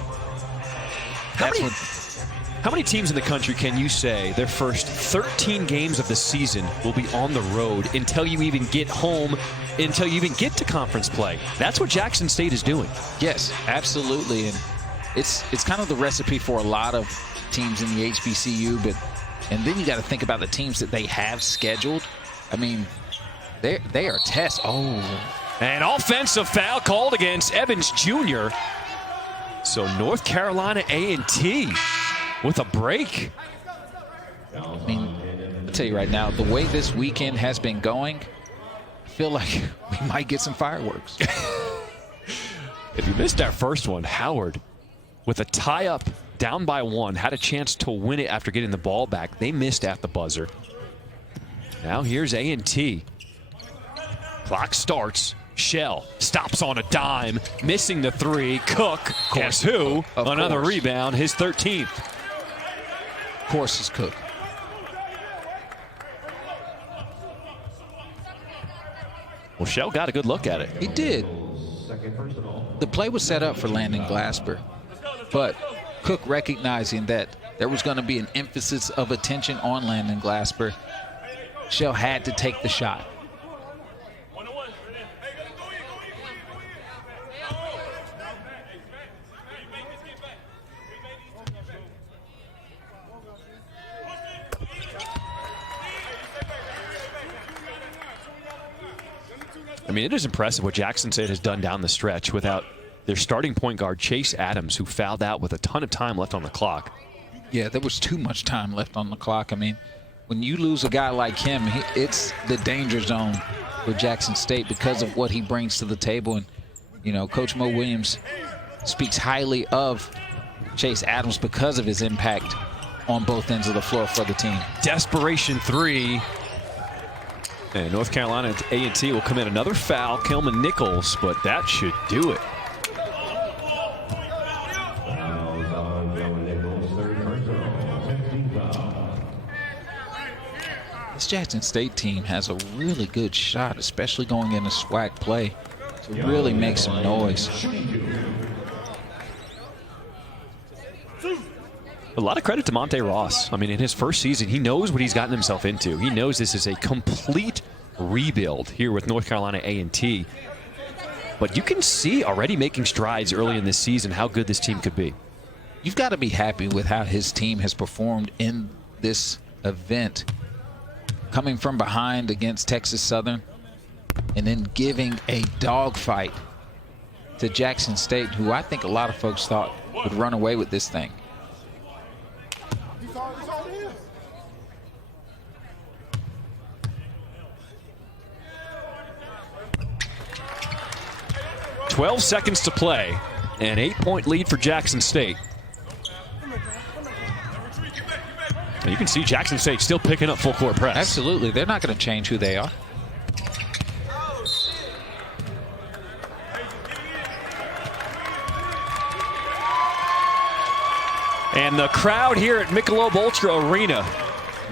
How many teams in the country can you say their first 13 games of the season will be on the road until you even get home, until you even get to conference play? That's what Jackson State is doing. Yes, absolutely. And it's kind of the recipe for a lot of teams in the HBCU, and then you got to think about the teams that they have scheduled. I mean, they are tests. Oh. An offensive foul called against Evans Jr. So North Carolina A&T with a break. I mean, I'll tell you right now, the way this weekend has been going, I feel like we might get some fireworks. If you missed our first one, Howard, with a tie-up down by 1, had a chance to win it after getting the ball back. They missed at the buzzer. Now here's A&T. Clock starts. Shell stops on a dime, missing the 3. Cook, guess who? Another rebound, his 13th. Of course it's Cook. Well, Shell got a good look at it. He did. The play was set up for Landon Glasper, but Cook, recognizing that there was going to be an emphasis of attention on Landon Glasper, Shell had to take the shot. I mean, it is impressive what Jackson State has done down the stretch without their starting point guard, Chase Adams, who fouled out with a ton of time left on the clock. Yeah, there was too much time left on the clock. I mean, when you lose a guy like him, it's the danger zone for Jackson State because of what he brings to the table. And, you know, Coach Mo Williams speaks highly of Chase Adams because of his impact on both ends of the floor for the team. Desperation 3. And North Carolina A&T will commit another foul, Kelman Nichols, but that should do it. This Jackson State team has a really good shot, especially going into SWAC play, to really make some noise. A lot of credit to Monte Ross. I mean, in his first season, he knows what he's gotten himself into. He knows this is a complete rebuild here with North Carolina A&T. But you can see already making strides early in this season how good this team could be. You've got to be happy with how his team has performed in this event. Coming from behind against Texas Southern and then giving a dogfight to Jackson State, who I think a lot of folks thought would run away with this thing. "12 seconds to play, an 8-point lead for Jackson State." And you can see Jackson State still picking up full court press. Absolutely. They're not going to change who they are. And the crowd here at Michelob Ultra Arena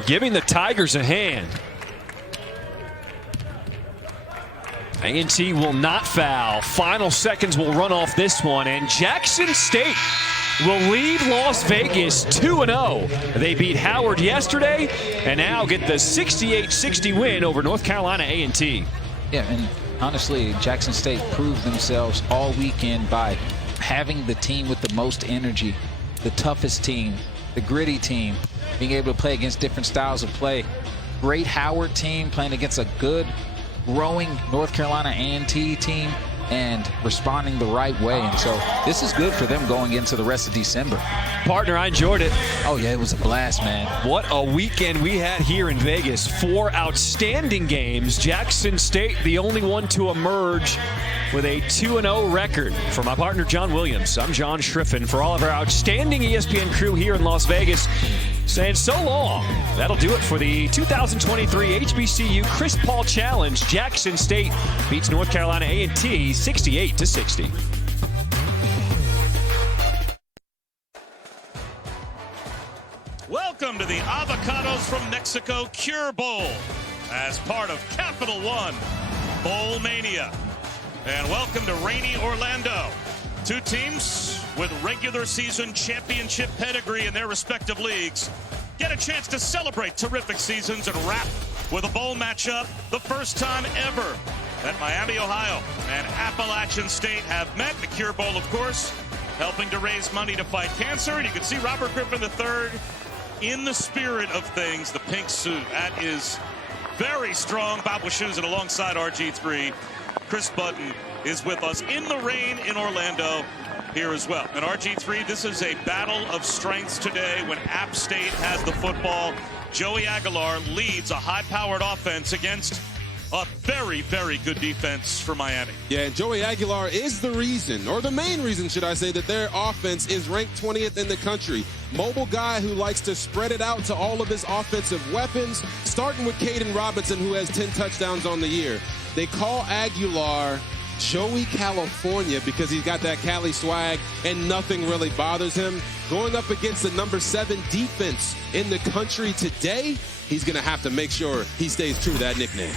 giving the Tigers a hand. A&T will not foul. Final seconds will run off this one, and Jackson State will lead Las Vegas 2-0. They beat Howard yesterday and now get the 68-60 win over North Carolina A&T. Yeah, and honestly, Jackson State proved themselves all weekend by having the team with the most energy, the toughest team, the gritty team, being able to play against different styles of play. Great Howard team playing against a good, growing North Carolina A&T team and responding the right way. And so this is good for them going into the rest of December. Partner, I enjoyed it. Oh, yeah, it was a blast, man. What a weekend we had here in Vegas. 4 outstanding games. Jackson State, the only one to emerge with a 2-0 record. For my partner, John Williams, I'm John Schriffen. For all of our outstanding ESPN crew here in Las Vegas, saying so long. That'll do it for the 2023 HBCU Chris Paul Challenge. Jackson State beats North Carolina A&T 68-60. Welcome to the Avocados from Mexico Cure Bowl as part of Capital One Bowl Mania. And welcome to rainy Orlando. 2 teams with regular season championship pedigree in their respective leagues get a chance to celebrate terrific seasons and wrap with a bowl matchup the first time ever that Miami, Ohio and Appalachian State have met. The Cure Bowl, of course, helping to raise money to fight cancer. And you can see Robert Griffin III in the spirit of things, the pink suit. That is very strong. Bob Wischusen alongside RG3. Chris Button is with us in the rain in Orlando here as well. And RG3, this is a battle of strengths today when App State has the football. Joey Aguilar leads a high-powered offense against a very, very good defense for Miami. Yeah, and Joey Aguilar is the reason, or the main reason, should I say, that their offense is ranked 20th in the country. Mobile guy who likes to spread it out to all of his offensive weapons, starting with Caden Robinson, who has 10 touchdowns on the year. They call Aguilar Joey California because he's got that Cali swag and nothing really bothers him. Going up against the number 7 defense in the country today, he's going to have to make sure he stays true to that nickname.